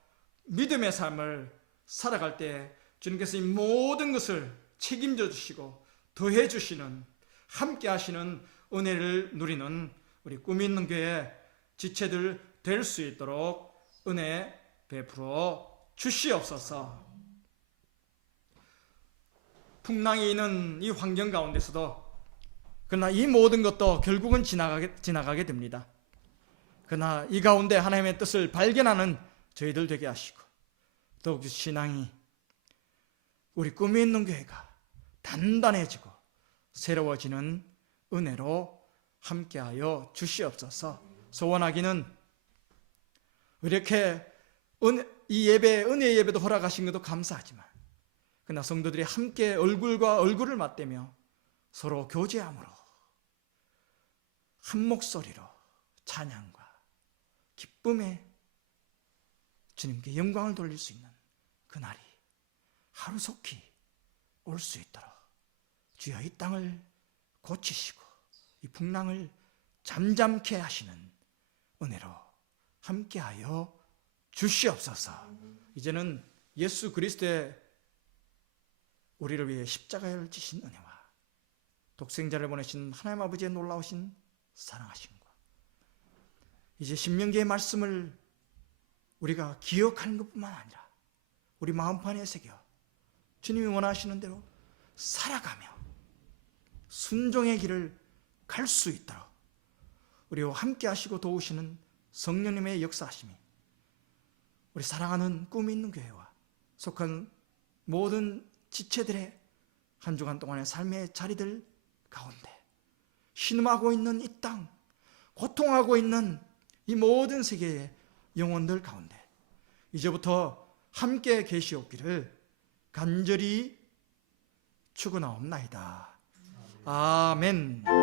믿음의 삶을 살아갈 때 주님께서 이 모든 것을 책임져 주시고 더해 주시는, 함께 하시는 은혜를 누리는 우리 꿈이 있는 교회 지체들 될 수 있도록 은혜 베풀어 주시옵소서. 풍랑이 있는 이 환경 가운데서도 그러나 이 모든 것도 결국은 지나가게 됩니다. 그러나 이 가운데 하나님의 뜻을 발견하는 저희들 되게 하시고, 더욱 신앙이, 우리 꿈이 있는 교회가 단단해지고 새로워지는 은혜로 함께하여 주시옵소서. 소원하기는 이렇게 이 예배, 은혜 예배도 허락하신 것도 감사하지만, 그러나 성도들이 함께 얼굴과 얼굴을 맞대며 서로 교제함으로 한 목소리로 찬양과 기쁨에 주님께 영광을 돌릴 수 있는 그날이 하루속히 올 수 있도록 주여 이 땅을 고치시고 이 풍랑을 잠잠케 하시는 은혜로 함께하여 주시옵소서. 이제는 예수 그리스도의 우리를 위해 십자가를 지신 은혜와 독생자를 보내신 하나님 아버지의 놀라우신 사랑하심과 이제 신명기의 말씀을 우리가 기억하는 것뿐만 아니라 우리 마음판에 새겨 주님이 원하시는 대로 살아가며 순종의 길을 갈 수 있도록 우리와 함께 하시고 도우시는 성령님의 역사하심이 우리 사랑하는 꿈이 있는 교회와 속한 모든 지체들의 한 주간 동안의 삶의 자리들 가운데, 신음하고 있는 이 땅, 고통하고 있는 이 모든 세계의 영혼들 가운데 이제부터 함께 계시옵기를 간절히 축원하옵나이다. 아멘.